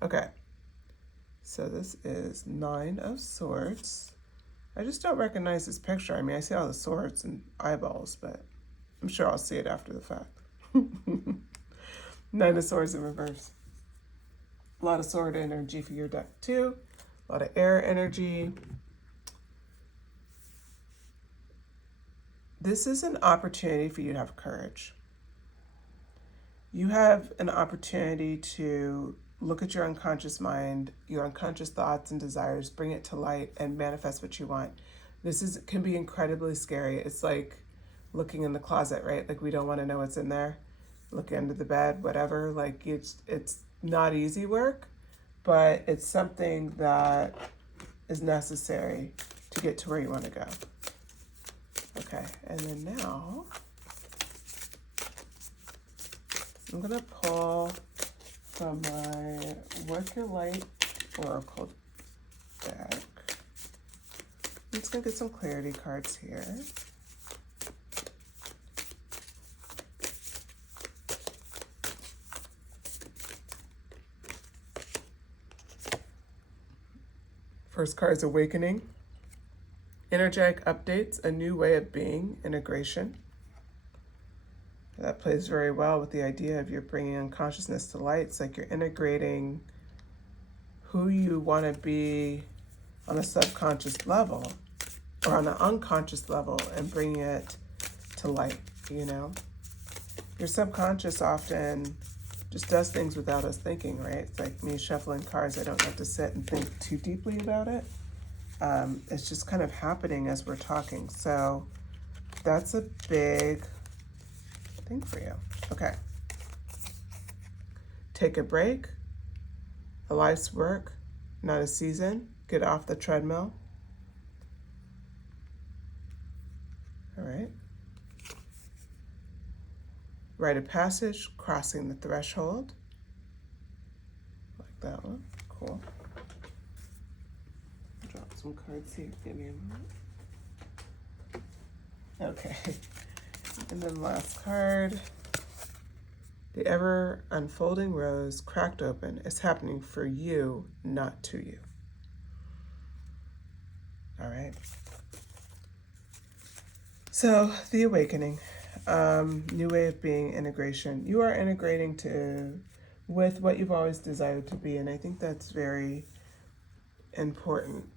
Okay, so this is Nine of Swords. I just don't recognize this picture. I mean, I see all the swords and eyeballs, but I'm sure I'll see it after the fact. Nine of Swords in reverse. A lot of sword energy for your deck too. A lot of air energy. This is an opportunity for you to have courage. You have an opportunity to look at your unconscious mind, your unconscious thoughts and desires, bring it to light and manifest what you want. This can be incredibly scary. It's like looking in the closet, right? Like we don't want to know what's in there. Look under the bed, whatever. Like it's not easy work, but it's something that is necessary to get to where you want to go. Okay, and then now I'm gonna pull from my Work Your Light Oracle deck. just going to get some clarity cards here. First card is Awakening. Energetic updates, a new way of being, integration. That plays very well with the idea of you're bringing unconsciousness to light. It's like you're integrating who you want to be on a subconscious level or on an unconscious level and bringing it to light, you know? Your subconscious often just does things without us thinking, right? It's like me shuffling cards. I don't have to sit and think too deeply about it. It's just kind of happening as we're talking. So that's a big thing for you. Okay. Take a break. A life's work, not a season. Get off the treadmill. All right. Rite of passage, crossing the threshold. Like that one. Cool. Drop some cards here. Give me a moment. Okay. And then last card. The ever unfolding rose, cracked open, is happening for you, not to you. All right. So the awakening, new way of being, integration. You are integrating with what you've always desired to be, and I think that's very important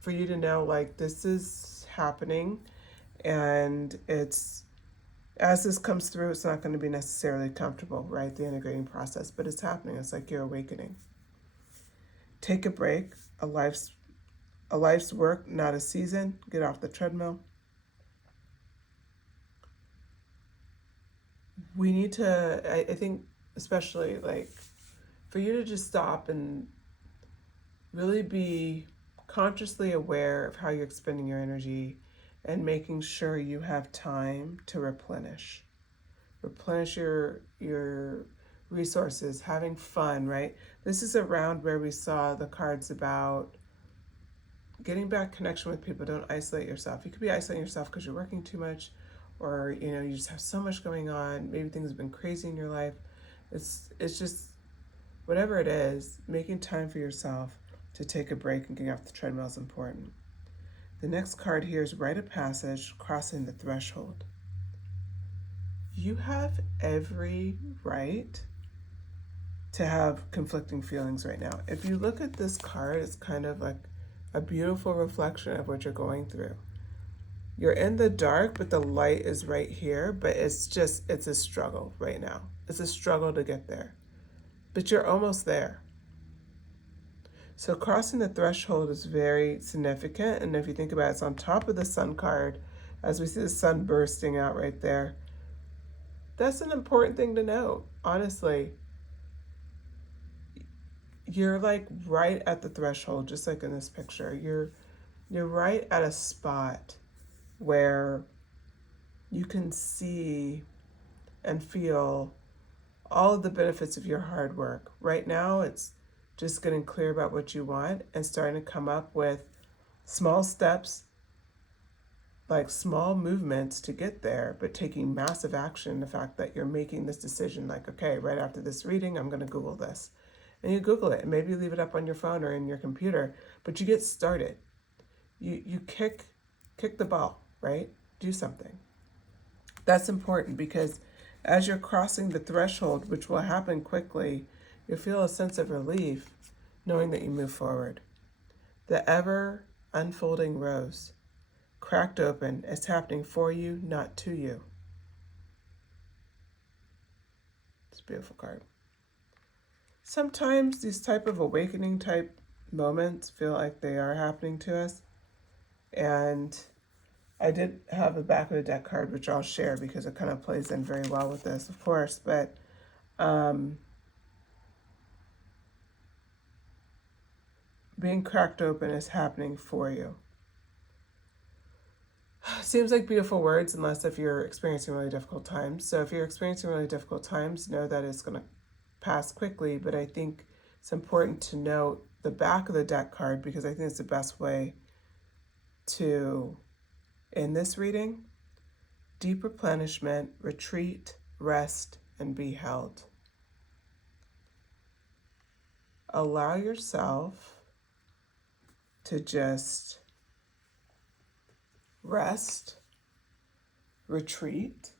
for you to know, like, this is happening, and as this comes through, it's not going to be necessarily comfortable, right? The integrating process, but it's happening. It's like you're awakening. Take a break. A life's work, not a season. Get off the treadmill. We need to, I think, especially like for you to just stop and really be consciously aware of how you're expending your energy and making sure you have time to replenish your resources, having fun, right? This is a round where we saw the cards about getting back connection with people. Don't isolate yourself. You could be isolating yourself because you're working too much, or you just have so much going on. Maybe things have been crazy in your life. It's just whatever it is, making time for yourself to take a break and getting off the treadmill is important. The next card here is Rite of Passage, crossing the threshold. You have every right to have conflicting feelings right now. If you look at this card, it's kind of like a beautiful reflection of what you're going through. You're in the dark, but the light is right here, but it's a struggle right now. It's a struggle to get there, but you're almost there. So crossing the threshold is very significant. And if you think about it, it's on top of the sun card, as we see the sun bursting out right there. That's an important thing to note, honestly. You're like right at the threshold, just like in this picture. You're right at a spot where you can see and feel all of the benefits of your hard work. Right now, it's just getting clear about what you want and starting to come up with small steps, like small movements to get there, but taking massive action. The fact that you're making this decision, like, okay, right after this reading, I'm going to Google this. And you Google it, and maybe you leave it up on your phone or in your computer, but you get started. You kick the ball, right? Do something. That's important because as you're crossing the threshold, which will happen quickly, you'll feel a sense of relief knowing that you move forward. The ever unfolding rose, cracked open, is happening for you, not to you. It's a beautiful card. Sometimes these type of awakening type moments feel like they are happening to us. And I did have a back of the deck card, which I'll share because it kind of plays in very well with this, of course. But being cracked open is happening for you. Seems like beautiful words, unless if you're experiencing really difficult times. So if you're experiencing really difficult times, know that it's going to pass quickly. But I think it's important to note the back of the deck card because I think it's the best way to, in this reading, deep replenishment, retreat, rest, and be held. Allow yourself to just rest, retreat,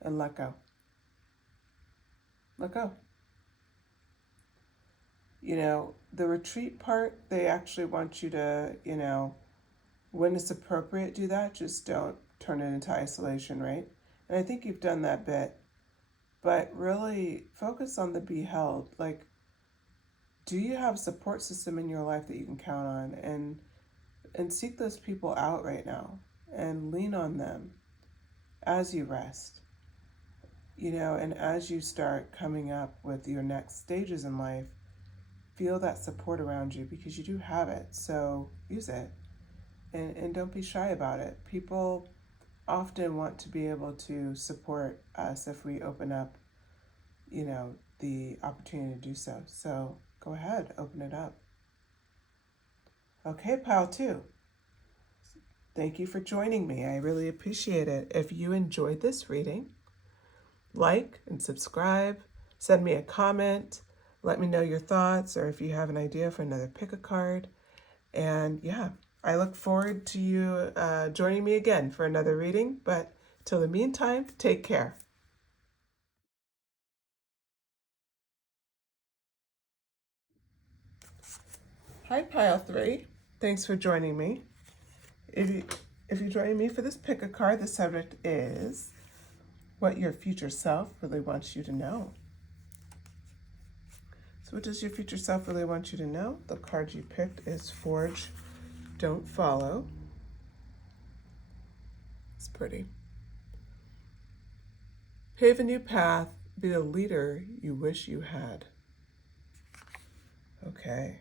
and let go. Let go. You know, the retreat part, they actually want you to, you know, when it's appropriate, do that. Just don't turn it into isolation, right? And I think you've done that bit. But really focus on the be held. Like, do you have a support system in your life that you can count on? And seek those people out right now and lean on them as you rest. You know, and as you start coming up with your next stages in life, feel that support around you because you do have it. So use it. And don't be shy about it. People often want to be able to support us if we open up, you know, the opportunity to do so. So go ahead, open it up. Okay, pile 2. Thank you for joining me. I really appreciate it. If you enjoyed this reading, like and subscribe, send me a comment, let me know your thoughts, or if you have an idea for another pick a card. And yeah, I look forward to you joining me again for another reading. But till the meantime, take care. Hi, Pile 3. Thanks for joining me. If you join me for this pick a card, the subject is what your future self really wants you to know. So what does your future self really want you to know? The card you picked is Forge, Don't Follow. It's pretty. Pave a new path, be the leader you wish you had. Okay.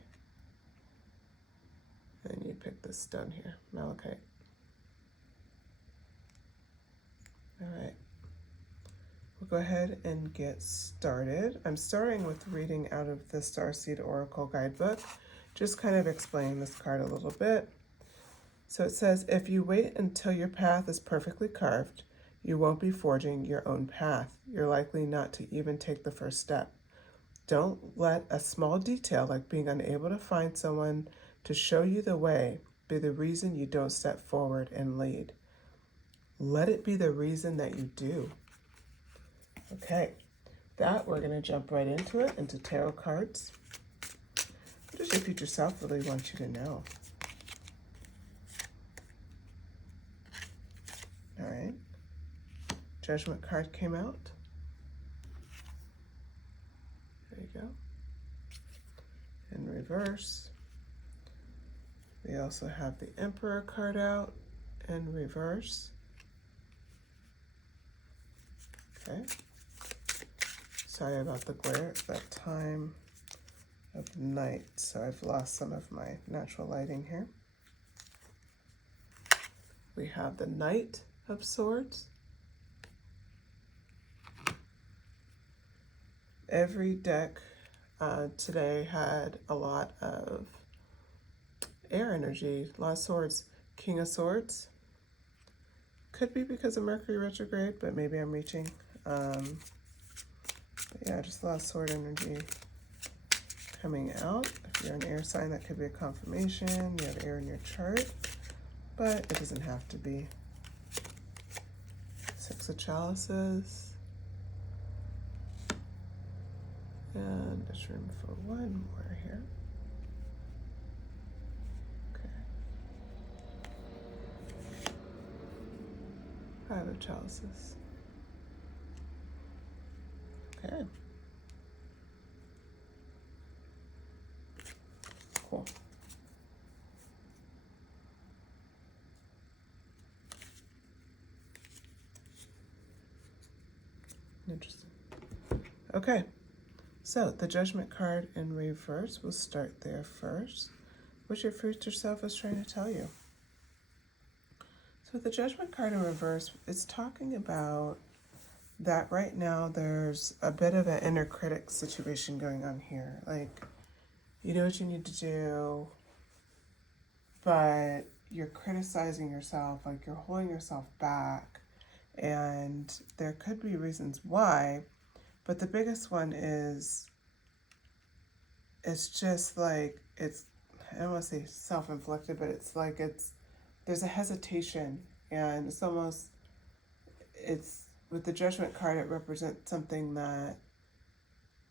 And you pick this stone here, malachite. All right. We'll go ahead and get started. I'm starting with reading out of the Starseed Oracle Guidebook, just kind of explaining this card a little bit. So it says, if you wait until your path is perfectly carved, you won't be forging your own path. You're likely not to even take the first step. Don't let a small detail like being unable to find someone to show you the way be the reason you don't step forward and lead. Let it be the reason that you do. Okay, that we're going to jump right into it, into tarot cards. What does your future self really want you to know? All right, Judgment card came out. There you go. In reverse, we also have the Emperor card out in reverse. Okay. Sorry about the glare. It's that time of night, so I've lost some of my natural lighting here. We have the Knight of Swords. Every deck today had a lot of air energy, a lot of swords. King of Swords. Could be because of Mercury retrograde, but maybe I'm reaching. But yeah, just a lot of sword energy coming out. If you're an air sign, that could be a confirmation. You have air in your chart, but it doesn't have to be. 6 of Chalices. And there's room for one more here. Okay. 5 of Chalices. Okay. Cool. Interesting. Okay. So the Judgment card in reverse, we'll start there first. What your future self is trying to tell you. So the Judgment card in reverse, it's talking about that right now there's a bit of an inner critic situation going on here. Like, you know what you need to do, but you're criticizing yourself, like you're holding yourself back, and there could be reasons why, but the biggest one is it's just like I don't want to say self-inflicted, but it's like there's a hesitation, and it's with the Judgment card, it represents something that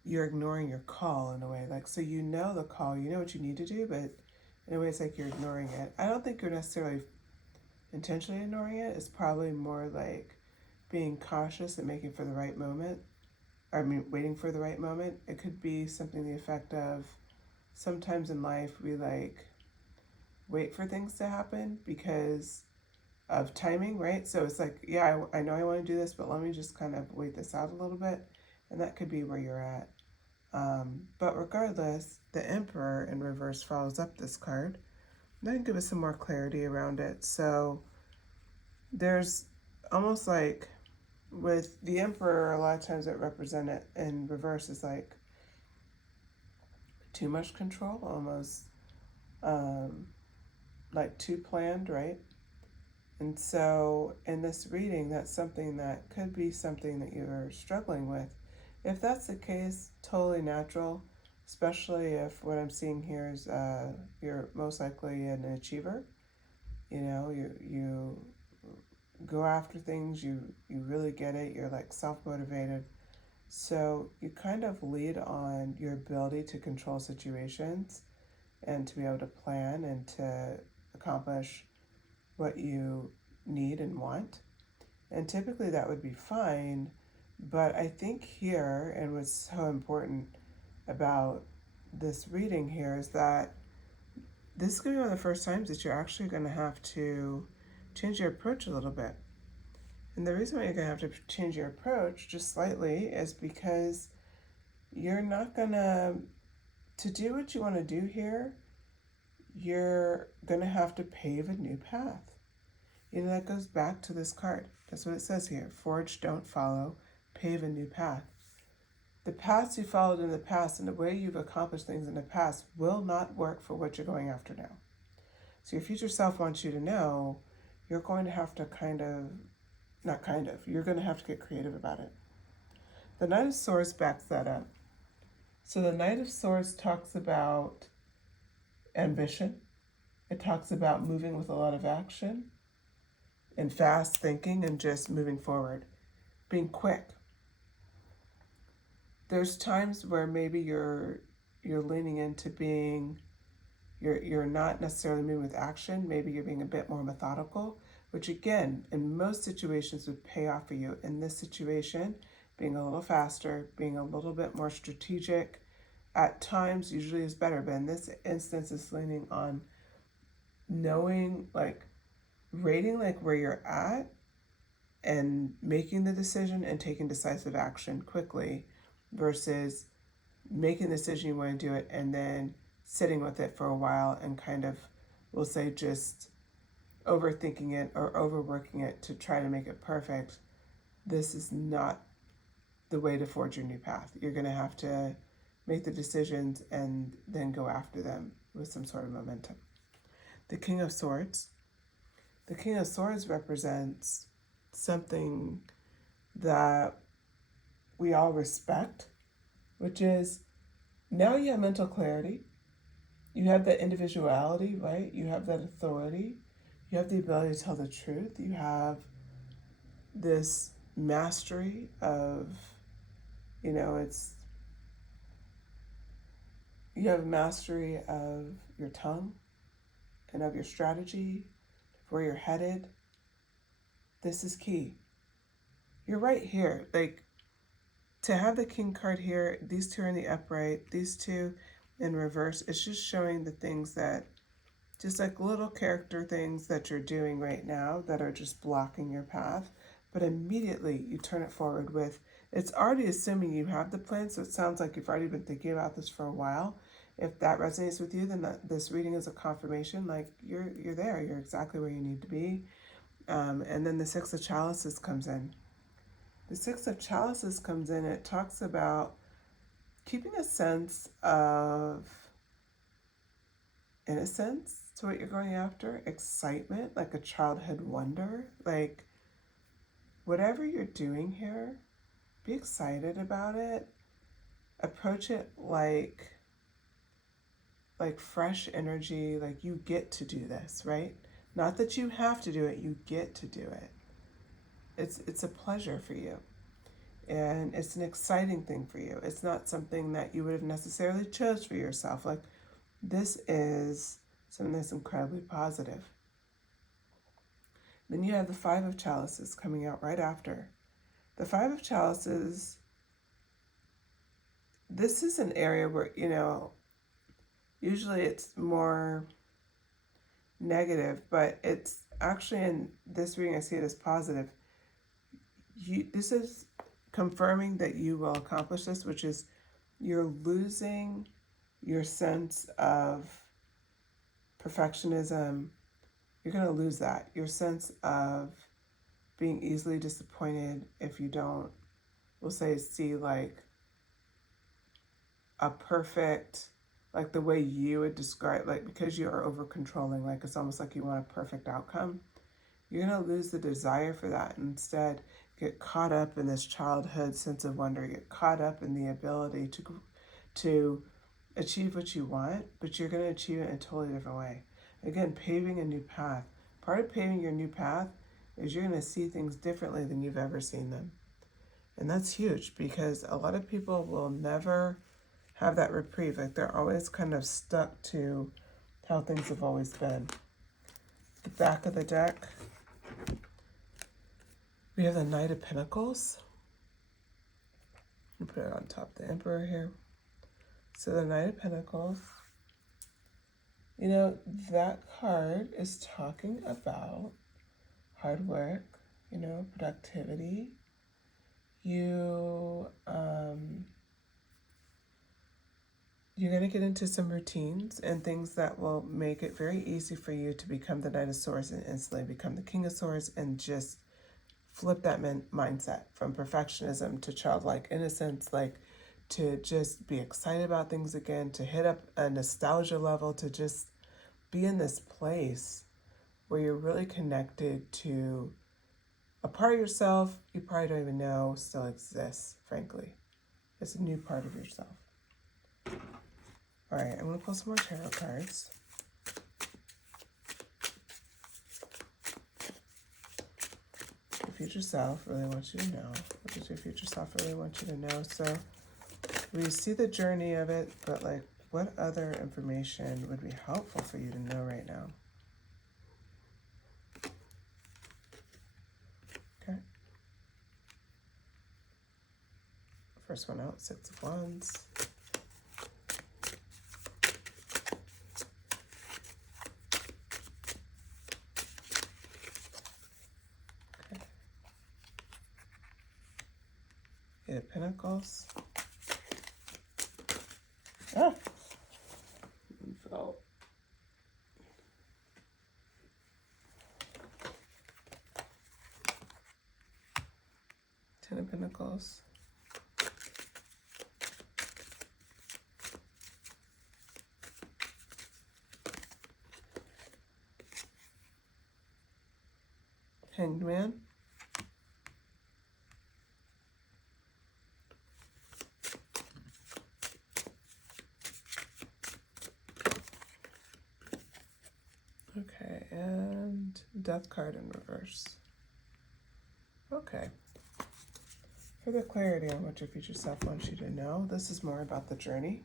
you're ignoring your call in a way. Like, so you know the call, you know what you need to do, but in a way it's like you're ignoring it. I don't think you're necessarily intentionally ignoring it. It's probably more like being cautious and making for the right moment. Waiting for the right moment. It could be something to the effect of sometimes in life we like wait for things to happen because of timing, right? So it's like, yeah, I know I want to do this, but let me just kind of wait this out a little bit. And that could be where you're at. But regardless, the Emperor in reverse follows up this card. Then give us some more clarity around it. So there's almost like with the Emperor, a lot of times it represented in reverse is like too much control, almost like too planned, right? And so in this reading, that's something that could be something that you're struggling with. If that's the case, totally natural, especially if what I'm seeing here is you're most likely an achiever. You know, you go after things, you really get it, you're like self-motivated. So you kind of lead on your ability to control situations and to be able to plan and to accomplish what you need and want. And typically that would be fine, but I think here, and what's so important about this reading here is that this is going to be one of the first times that you're actually going to have to change your approach a little bit. And the reason why you're going to have to change your approach just slightly is because you're not going to do what you want to do here, you're going to have to pave a new path. You know, that goes back to this card. That's what it says here. Forge, don't follow, pave a new path. The paths you followed in the past and the way you've accomplished things in the past will not work for what you're going after now. So your future self wants you to know you're going to have to you're going to have to get creative about it. The Knight of Swords backs that up. So the Knight of Swords talks about ambition. It talks about moving with a lot of action and fast thinking and just moving forward, being quick. There's times where maybe you're leaning into being you're not necessarily moving with action. Maybe you're being a bit more methodical, which again, in most situations would pay off for you. In this situation, being a little faster, being a little bit more strategic, at times usually is better. But in this instance, it's leaning on knowing, like, rating like where you're at and making the decision and taking decisive action quickly versus making the decision you want to do it and then sitting with it for a while and kind of, we'll say, just overthinking it or overworking it to try to make it perfect. This is not the way to forge your new path. You're going to have to make the decisions and then go after them with some sort of momentum. The King of Swords. The King of Swords represents something that we all respect, which is now you have mental clarity. You have that individuality, right? You have that authority. You have the ability to tell the truth. You have this mastery of, you have mastery of your tongue and of your strategy, where you're headed. This is key. You're right here. Like, to have the King card here, these two are in the upright, these two in reverse, it's just showing the things that, just like little character things that you're doing right now that are just blocking your path. But immediately you turn it forward with, it's already assuming you have the plan, so it sounds like you've already been thinking about this for a while. If that resonates with you, then this reading is a confirmation, like you're there, you're exactly where you need to be. And then the Six of Chalices comes in. The Six of Chalices comes in, it talks about keeping a sense of innocence So what you're going after, excitement, like a childhood wonder, like whatever you're doing here, be excited about it. Approach it like fresh energy, like you get to do this, right? Not that you have to do it, you get to do it. It's a pleasure for you. And it's an exciting thing for you. It's not something that you would have necessarily chose for yourself. Like this is something that's incredibly positive. Then you have the Five of Chalices coming out right after. The Five of Chalices, this is an area where, usually it's more negative, but it's actually in this reading, I see it as positive. This is confirming that you will accomplish this, which is you're losing your sense of perfectionism. You're going to lose that. Your sense of being easily disappointed if you don't, we'll say, see like a perfect, like the way you would describe, like because you are over controlling, like it's almost like you want a perfect outcome. You're going to lose the desire for that. Instead, get caught up in this childhood sense of wonder, get caught up in the ability to achieve what you want, but you're going to achieve it in a totally different way. Again, paving a new path. Part of paving your new path is you're going to see things differently than you've ever seen them. And that's huge because a lot of people will never have that reprieve. Like they're always kind of stuck to how things have always been. The back of the deck, we have the Knight of Pentacles. I'll put it on top of the Emperor here. So the Knight of Pentacles, that card is talking about hard work, productivity. You're going to get into some routines and things that will make it very easy for you to become the Knight of Swords and instantly become the King of Swords and just flip that mindset from perfectionism to childlike innocence, like to just be excited about things again, to hit up a nostalgia level, to just be in this place where you're really connected to a part of yourself you probably don't even know still exists, frankly. It's a new part of yourself. All right, I'm going to pull some more tarot cards. Your future self really wants you to know. What does your future self really want you to know? So we see the journey of it, but like what other information would be helpful for you to know right now? Okay. First one out, Six of Wands. Okay. Eight of Pentacles. Ah! Fell. Ten of Pentacles. Hanged Man. Okay, and Death card in reverse. Okay. For the clarity on what your future self wants you to know, this is more about the journey.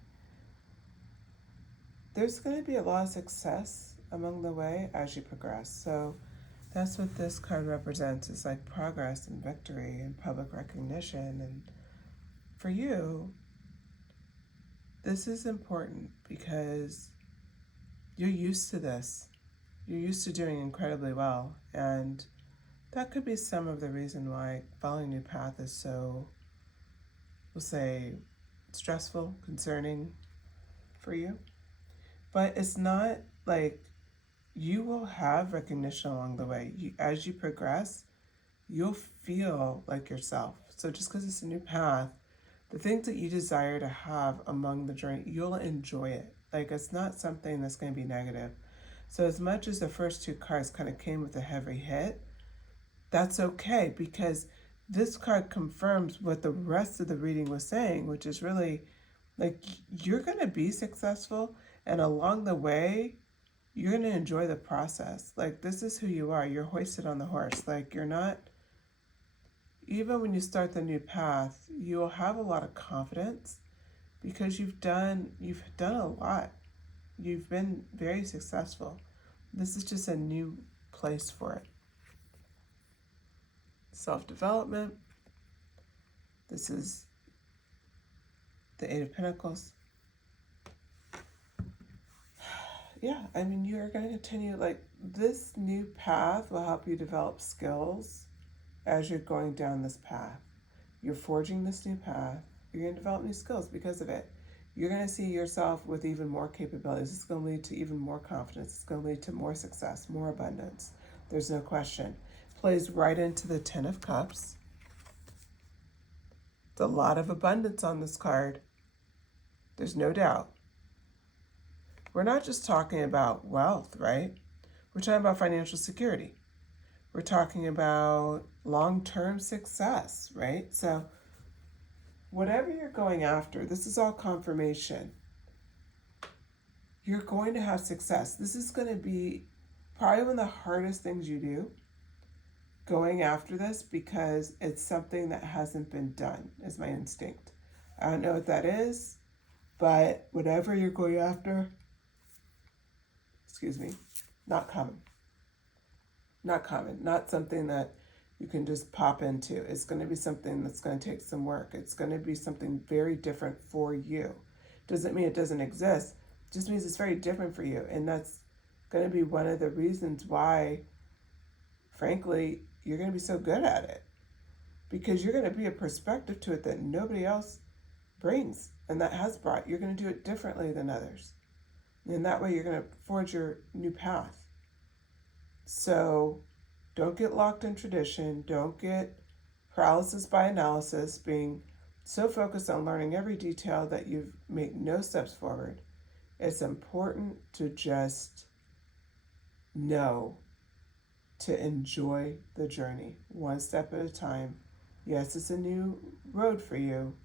There's going to be a lot of success along the way as you progress. So that's what this card represents, is like progress and victory and public recognition. And for you, this is important because you're used to this. You're used to doing incredibly well. And that could be some of the reason why following a new path is so, we'll say, stressful, concerning for you. But it's not like you will have recognition along the way. As you progress, you'll feel like yourself. So just because it's a new path, the things that you desire to have among the journey, you'll enjoy it. Like it's not something that's going to be negative. So as much as the first two cards kind of came with a heavy hit, that's okay, because this card confirms what the rest of the reading was saying, which is really like you're going to be successful, and along the way, you're going to enjoy the process. Like, this is who you are. You're hoisted on the horse. Like, you're not, even when you start the new path, you'll have a lot of confidence because you've done a lot. You've been very successful. This is just a new place for it. Self-development. This is the Eight of Pentacles. Yeah, I mean, you're going to continue, like, this new path will help you develop skills as you're going down this path. You're forging this new path. You're going to develop new skills because of it. You're going to see yourself with even more capabilities. It's going to lead to even more confidence. It's going to lead to more success, more abundance. There's no question. Plays right into the Ten of Cups. There's a lot of abundance on this card. There's no doubt. We're not just talking about wealth, right? We're talking about financial security. We're talking about long-term success, right? So whatever you're going after, this is all confirmation. You're going to have success. This is going to be probably one of the hardest things you do, going after this, because it's something that hasn't been done, is my instinct. I don't know what that is, but whatever you're going after, not common. Not something that you can just pop into. It's going to be something that's going to take some work. It's going to be something very different for you. Doesn't mean it doesn't exist. It just means it's very different for you. And that's going to be one of the reasons why, frankly, you're going to be so good at it. Because you're going to be a perspective to it that nobody else brings and that has brought. You're going to do it differently than others. And that way you're going to forge your new path. So don't get locked in tradition. Don't get paralysis by analysis, being so focused on learning every detail that you make no steps forward. It's important to just know to enjoy the journey, one step at a time. Yes, it's a new road for you,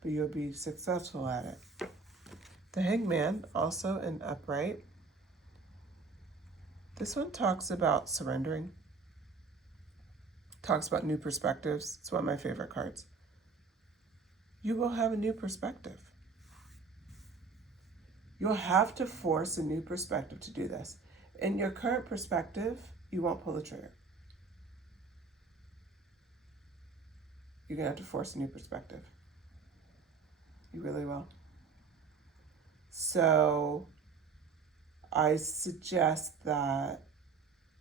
but you'll be successful at it. The Hangman, also an upright. This one talks about surrendering. Talks about new perspectives. It's one of my favorite cards. You will have a new perspective. You'll have to force a new perspective to do this. In your current perspective, you won't pull the trigger. You're going to have to force a new perspective. You really will. So I suggest that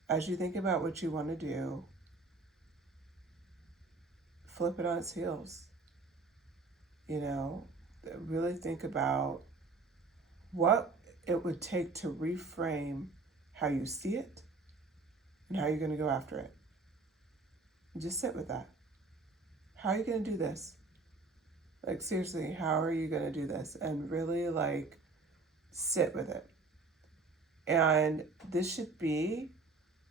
as you think about what you want to do, flip it on its heels. You know, really think about what it would take to reframe how you see it and how you're going to go after it. And just sit with that. How are you going to do this? Like, seriously, how are you going to do this? And really, like, sit with it. And this should be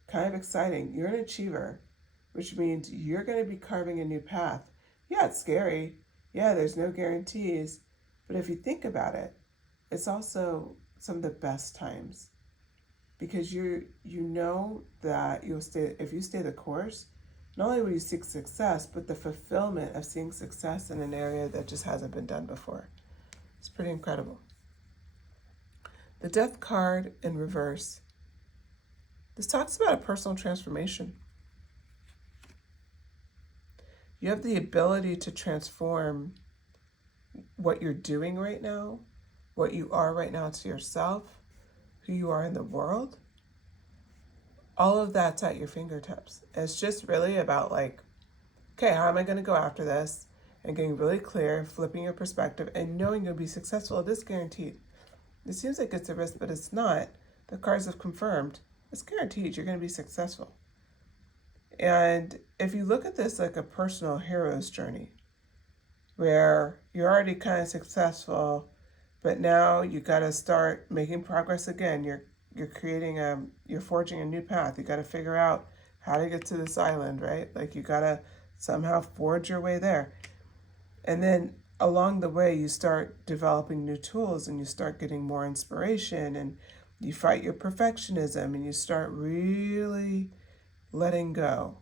kind of exciting. You're an achiever, which means you're going to be carving a new path. Yeah, it's scary. Yeah, there's no guarantees. But if you think about it, it's also some of the best times, because you know that you'll stay, if you stay the course, not only will you seek success, but the fulfillment of seeing success in an area that just hasn't been done before. It's pretty incredible. The Death card in reverse. This talks about a personal transformation. You have the ability to transform what you're doing right now, what you are right now to yourself, who you are in the world. All of that's at your fingertips. It's just really about, like, okay, how am I going to go after this? And getting really clear, flipping your perspective, and knowing you'll be successful. It is guaranteed. It seems like it's a risk, but it's not. The cards have confirmed it's guaranteed you're going to be successful. And if you look at this like a personal hero's journey, where you're already kind of successful, but now you got to start making progress again. You're you're forging a new path. You got to figure out how to get to this island, right? Like you got to somehow forge your way there. And then along the way, you start developing new tools and you start getting more inspiration and you fight your perfectionism and you start really letting go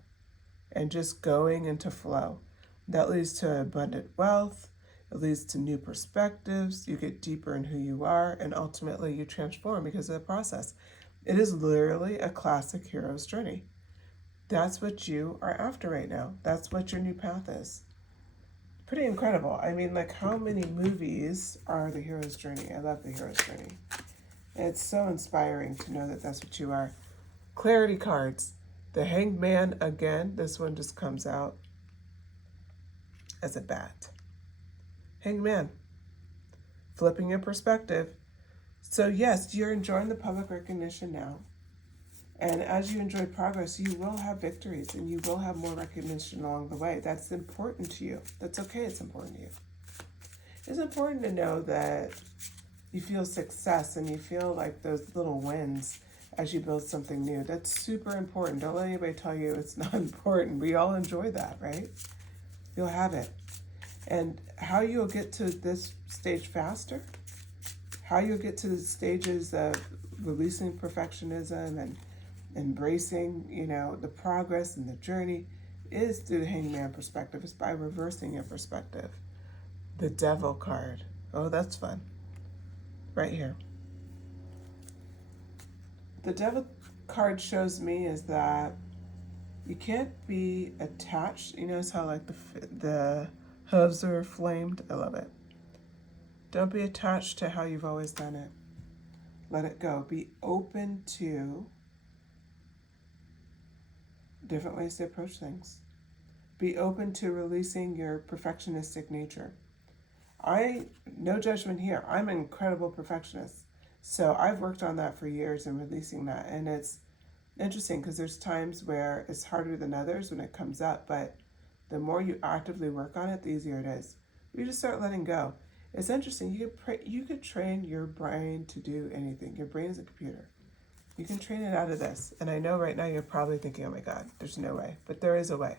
and just going into flow. That leads to abundant wealth. It leads to new perspectives. You get deeper in who you are, and ultimately you transform because of the process. It is literally a classic hero's journey. That's what you are after right now. That's what your new path is. Pretty incredible. I mean, like, how many movies are the hero's journey? I love the hero's journey. And it's so inspiring to know that that's what you are. Clarity cards. The Hanged Man again. This one just comes out as a bat. Hanged Man. Flipping your perspective. So yes, you're enjoying the public recognition now. And as you enjoy progress, you will have victories and you will have more recognition along the way. That's important to you. That's okay, it's important to you. It's important to know that you feel success and you feel like those little wins as you build something new. That's super important. Don't let anybody tell you it's not important. We all enjoy that, right? You'll have it. And how you'll get to this stage faster, how you'll get to the stages of releasing perfectionism and embracing, the progress and the journey is through the Hangman perspective. It's by reversing your perspective. The Devil card. Oh, that's fun. Right here. The Devil card shows me is that you can't be attached. You notice how like the hooves are flamed? I love it. Don't be attached to how you've always done it. Let it go. Be open to different ways to approach things. Be open to releasing your perfectionistic nature. No judgment here. I'm an incredible perfectionist. So I've worked on that for years and releasing that. And it's interesting because there's times where it's harder than others when it comes up, but the more you actively work on it, the easier it is. You just start letting go. It's interesting. You could train your brain to do anything. Your brain is a computer. You can train it out of this. And I know right now you're probably thinking, oh my God, there's no way. But there is a way,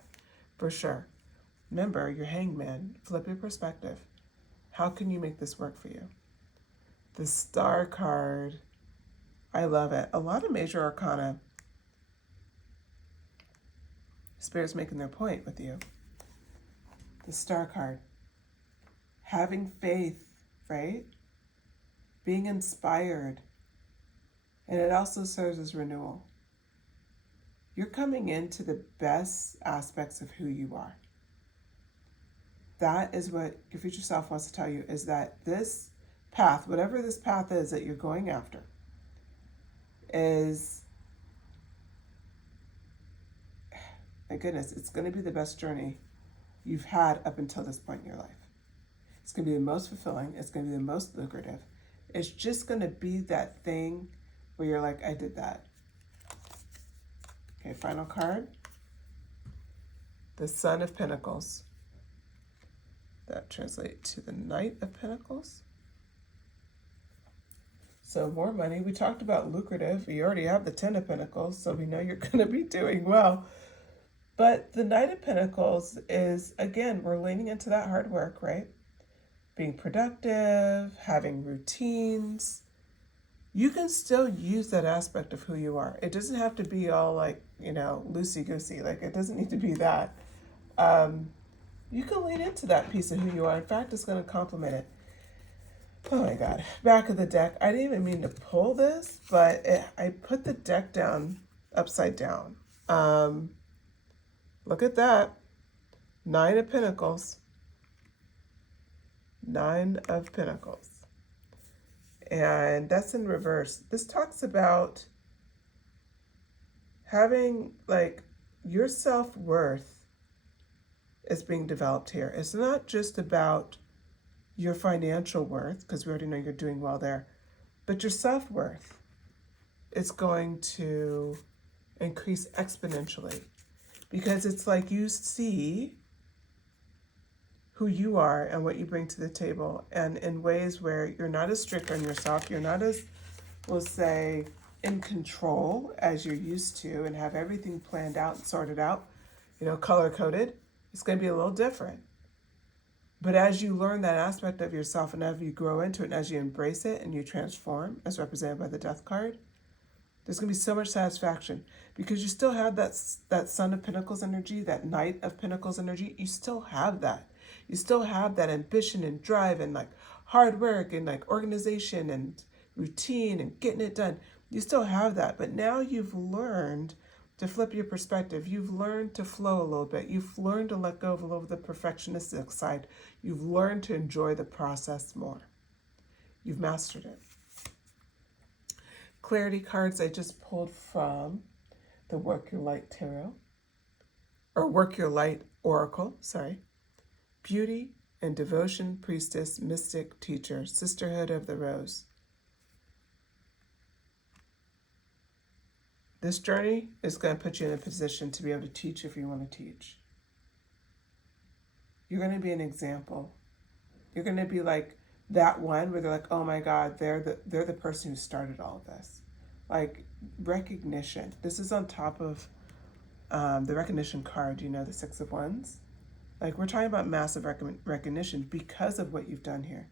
for sure. Remember, you're Hangman. Flip your perspective. How can you make this work for you? The Star card. I love it. A lot of major arcana. Spirit's making their point with you. The Star card. Having faith, right? Being inspired. And it also serves as renewal. You're coming into the best aspects of who you are. That is what your future self wants to tell you, is that this path, whatever this path is that you're going after, is, my goodness, it's going to be the best journey you've had up until this point in your life. It's going to be the most fulfilling. It's going to be the most lucrative. It's just going to be that thing where you're like, I did that. Okay, final card. The Son of Pentacles. That translates to the Knight of Pentacles. So more money. We talked about lucrative. You already have the Ten of Pentacles, so we know you're going to be doing well. But the Knight of Pentacles is, again, we're leaning into that hard work, right? Being productive, having routines. You can still use that aspect of who you are. It doesn't have to be all like, loosey-goosey. Like, it doesn't need to be that. You can lean into that piece of who you are. In fact, it's going to complement it. Oh my God. Back of the deck. I didn't even mean to pull this, but I put the deck down upside down. Look at that. 9 of Pentacles. 9 of Pentacles. And that's in reverse. This talks about having, like, your self-worth is being developed here. It's not just about your financial worth, because we already know you're doing well there, but your self-worth is going to increase exponentially, because it's like you see who you are and what you bring to the table, and in ways where you're not as strict on yourself, you're not as, we'll say, in control as you're used to and have everything planned out and sorted out, color coded, it's going to be a little different. But as you learn that aspect of yourself and as you grow into it and as you embrace it and you transform, as represented by the Death card, there's going to be so much satisfaction because you still have that Son of Pentacles energy, that Knight of Pentacles energy. You still have that. You still have that ambition and drive and like hard work and like organization and routine and getting it done. You still have that. But now you've learned to flip your perspective. You've learned to flow a little bit. You've learned to let go of a little of the perfectionistic side. You've learned to enjoy the process more. You've mastered it. Clarity cards I just pulled from the Work Your Light Tarot, or Work Your Light Oracle, sorry. Beauty and Devotion, Priestess, Mystic, Teacher, Sisterhood of the Rose. This journey is going to put you in a position to be able to teach if you want to teach. You're going to be an example. You're going to be like that one where they're like, oh my God, they're the person who started all of this. Like recognition. This is on top of the recognition card, the Six of Wands. Like we're talking about massive recognition because of what you've done here.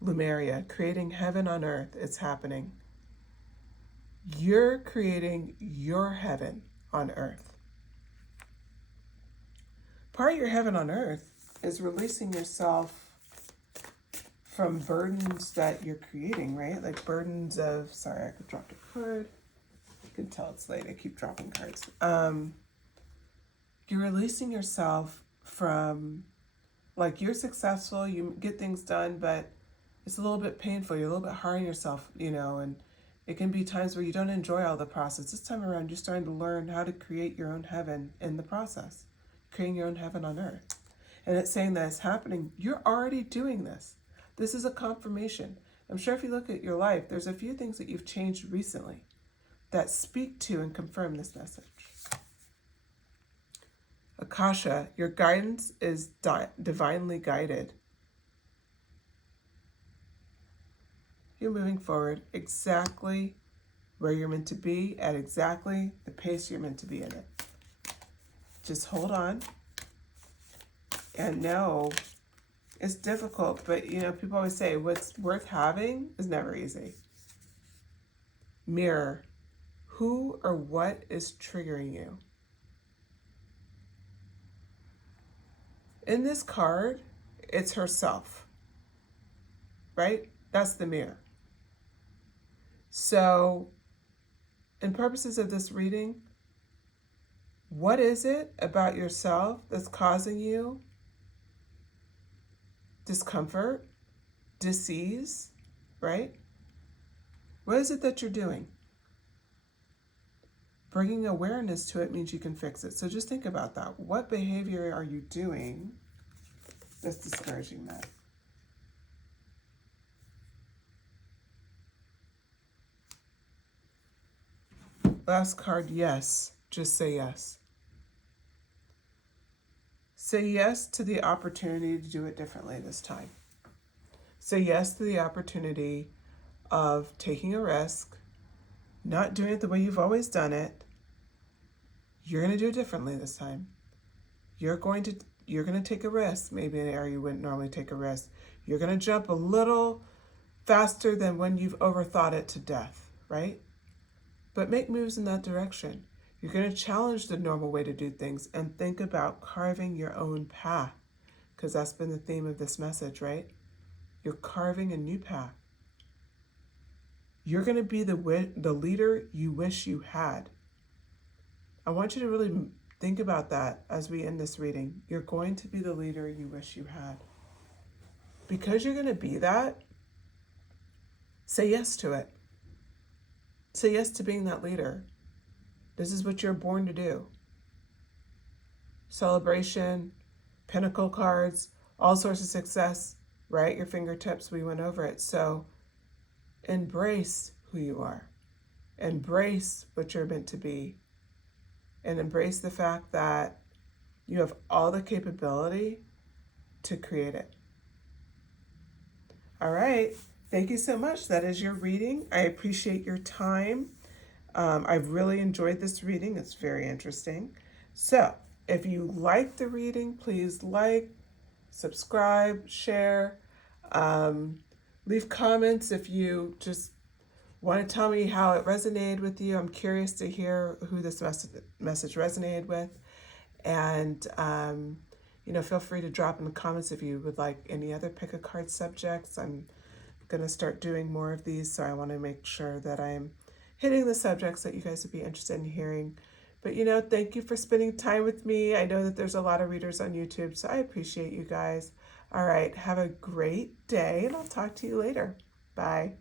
Lemuria, creating heaven on earth. It's happening. You're creating your heaven on earth. Part of your heaven on earth is releasing yourself from burdens that you're creating, right? Like burdens of, sorry, I dropped a card. You can tell it's late. I keep dropping cards. You're releasing yourself from, like, you're successful, you get things done, but it's a little bit painful. You're a little bit hard on yourself, and it can be times where you don't enjoy all the process. This time around, you're starting to learn how to create your own heaven in the process, creating your own heaven on earth. And it's saying that it's happening. You're already doing this. This is a confirmation. I'm sure if you look at your life, there's a few things that you've changed recently that speak to and confirm this message. Akasha, your guidance is divinely guided. You're moving forward exactly where you're meant to be at exactly the pace you're meant to be in it. Just hold on and know it's difficult, but people always say what's worth having is never easy. Mirror, who or what is triggering you? In this card, it's herself, right? That's the mirror. So, in purposes of this reading, what is it about yourself that's causing you discomfort, dis-ease, right? What is it that you're doing? Bringing awareness to it means you can fix it. So just think about that. What behavior are you doing that's discouraging that? Last card, yes. Just say yes. Say yes to the opportunity to do it differently this time. Say yes to the opportunity of taking a risk, not doing it the way you've always done it. You're going to do it differently this time. You're going to take a risk, maybe in an area you wouldn't normally take a risk. You're going to jump a little faster than when you've overthought it to death, right? But make moves in that direction. You're going to challenge the normal way to do things and think about carving your own path, because that's been the theme of this message, right? You're carving a new path. You're going to be the leader you wish you had. I want you to really think about that as we end this reading. You're going to be the leader you wish you had. Because you're going to be that, say yes to it. Say yes to being that leader. This is what you're born to do. Celebration, pinnacle cards, all sorts of success, right at your fingertips. We went over it. So embrace who you are. Embrace what you're meant to be. And embrace the fact that you have all the capability to create it. All right. Thank you so much. That is your reading. I appreciate your time. I've really enjoyed this reading. It's very interesting. So, if you like the reading, please like, subscribe, share, um, leave comments if you just want to tell me how it resonated with you. I'm curious to hear who this message resonated with. And, feel free to drop in the comments if you would like any other pick a card subjects. I'm going to start doing more of these, so I want to make sure that I'm hitting the subjects that you guys would be interested in hearing. But thank you for spending time with me. I know that there's a lot of readers on YouTube, so I appreciate you guys. All right, have a great day, and I'll talk to you later. Bye.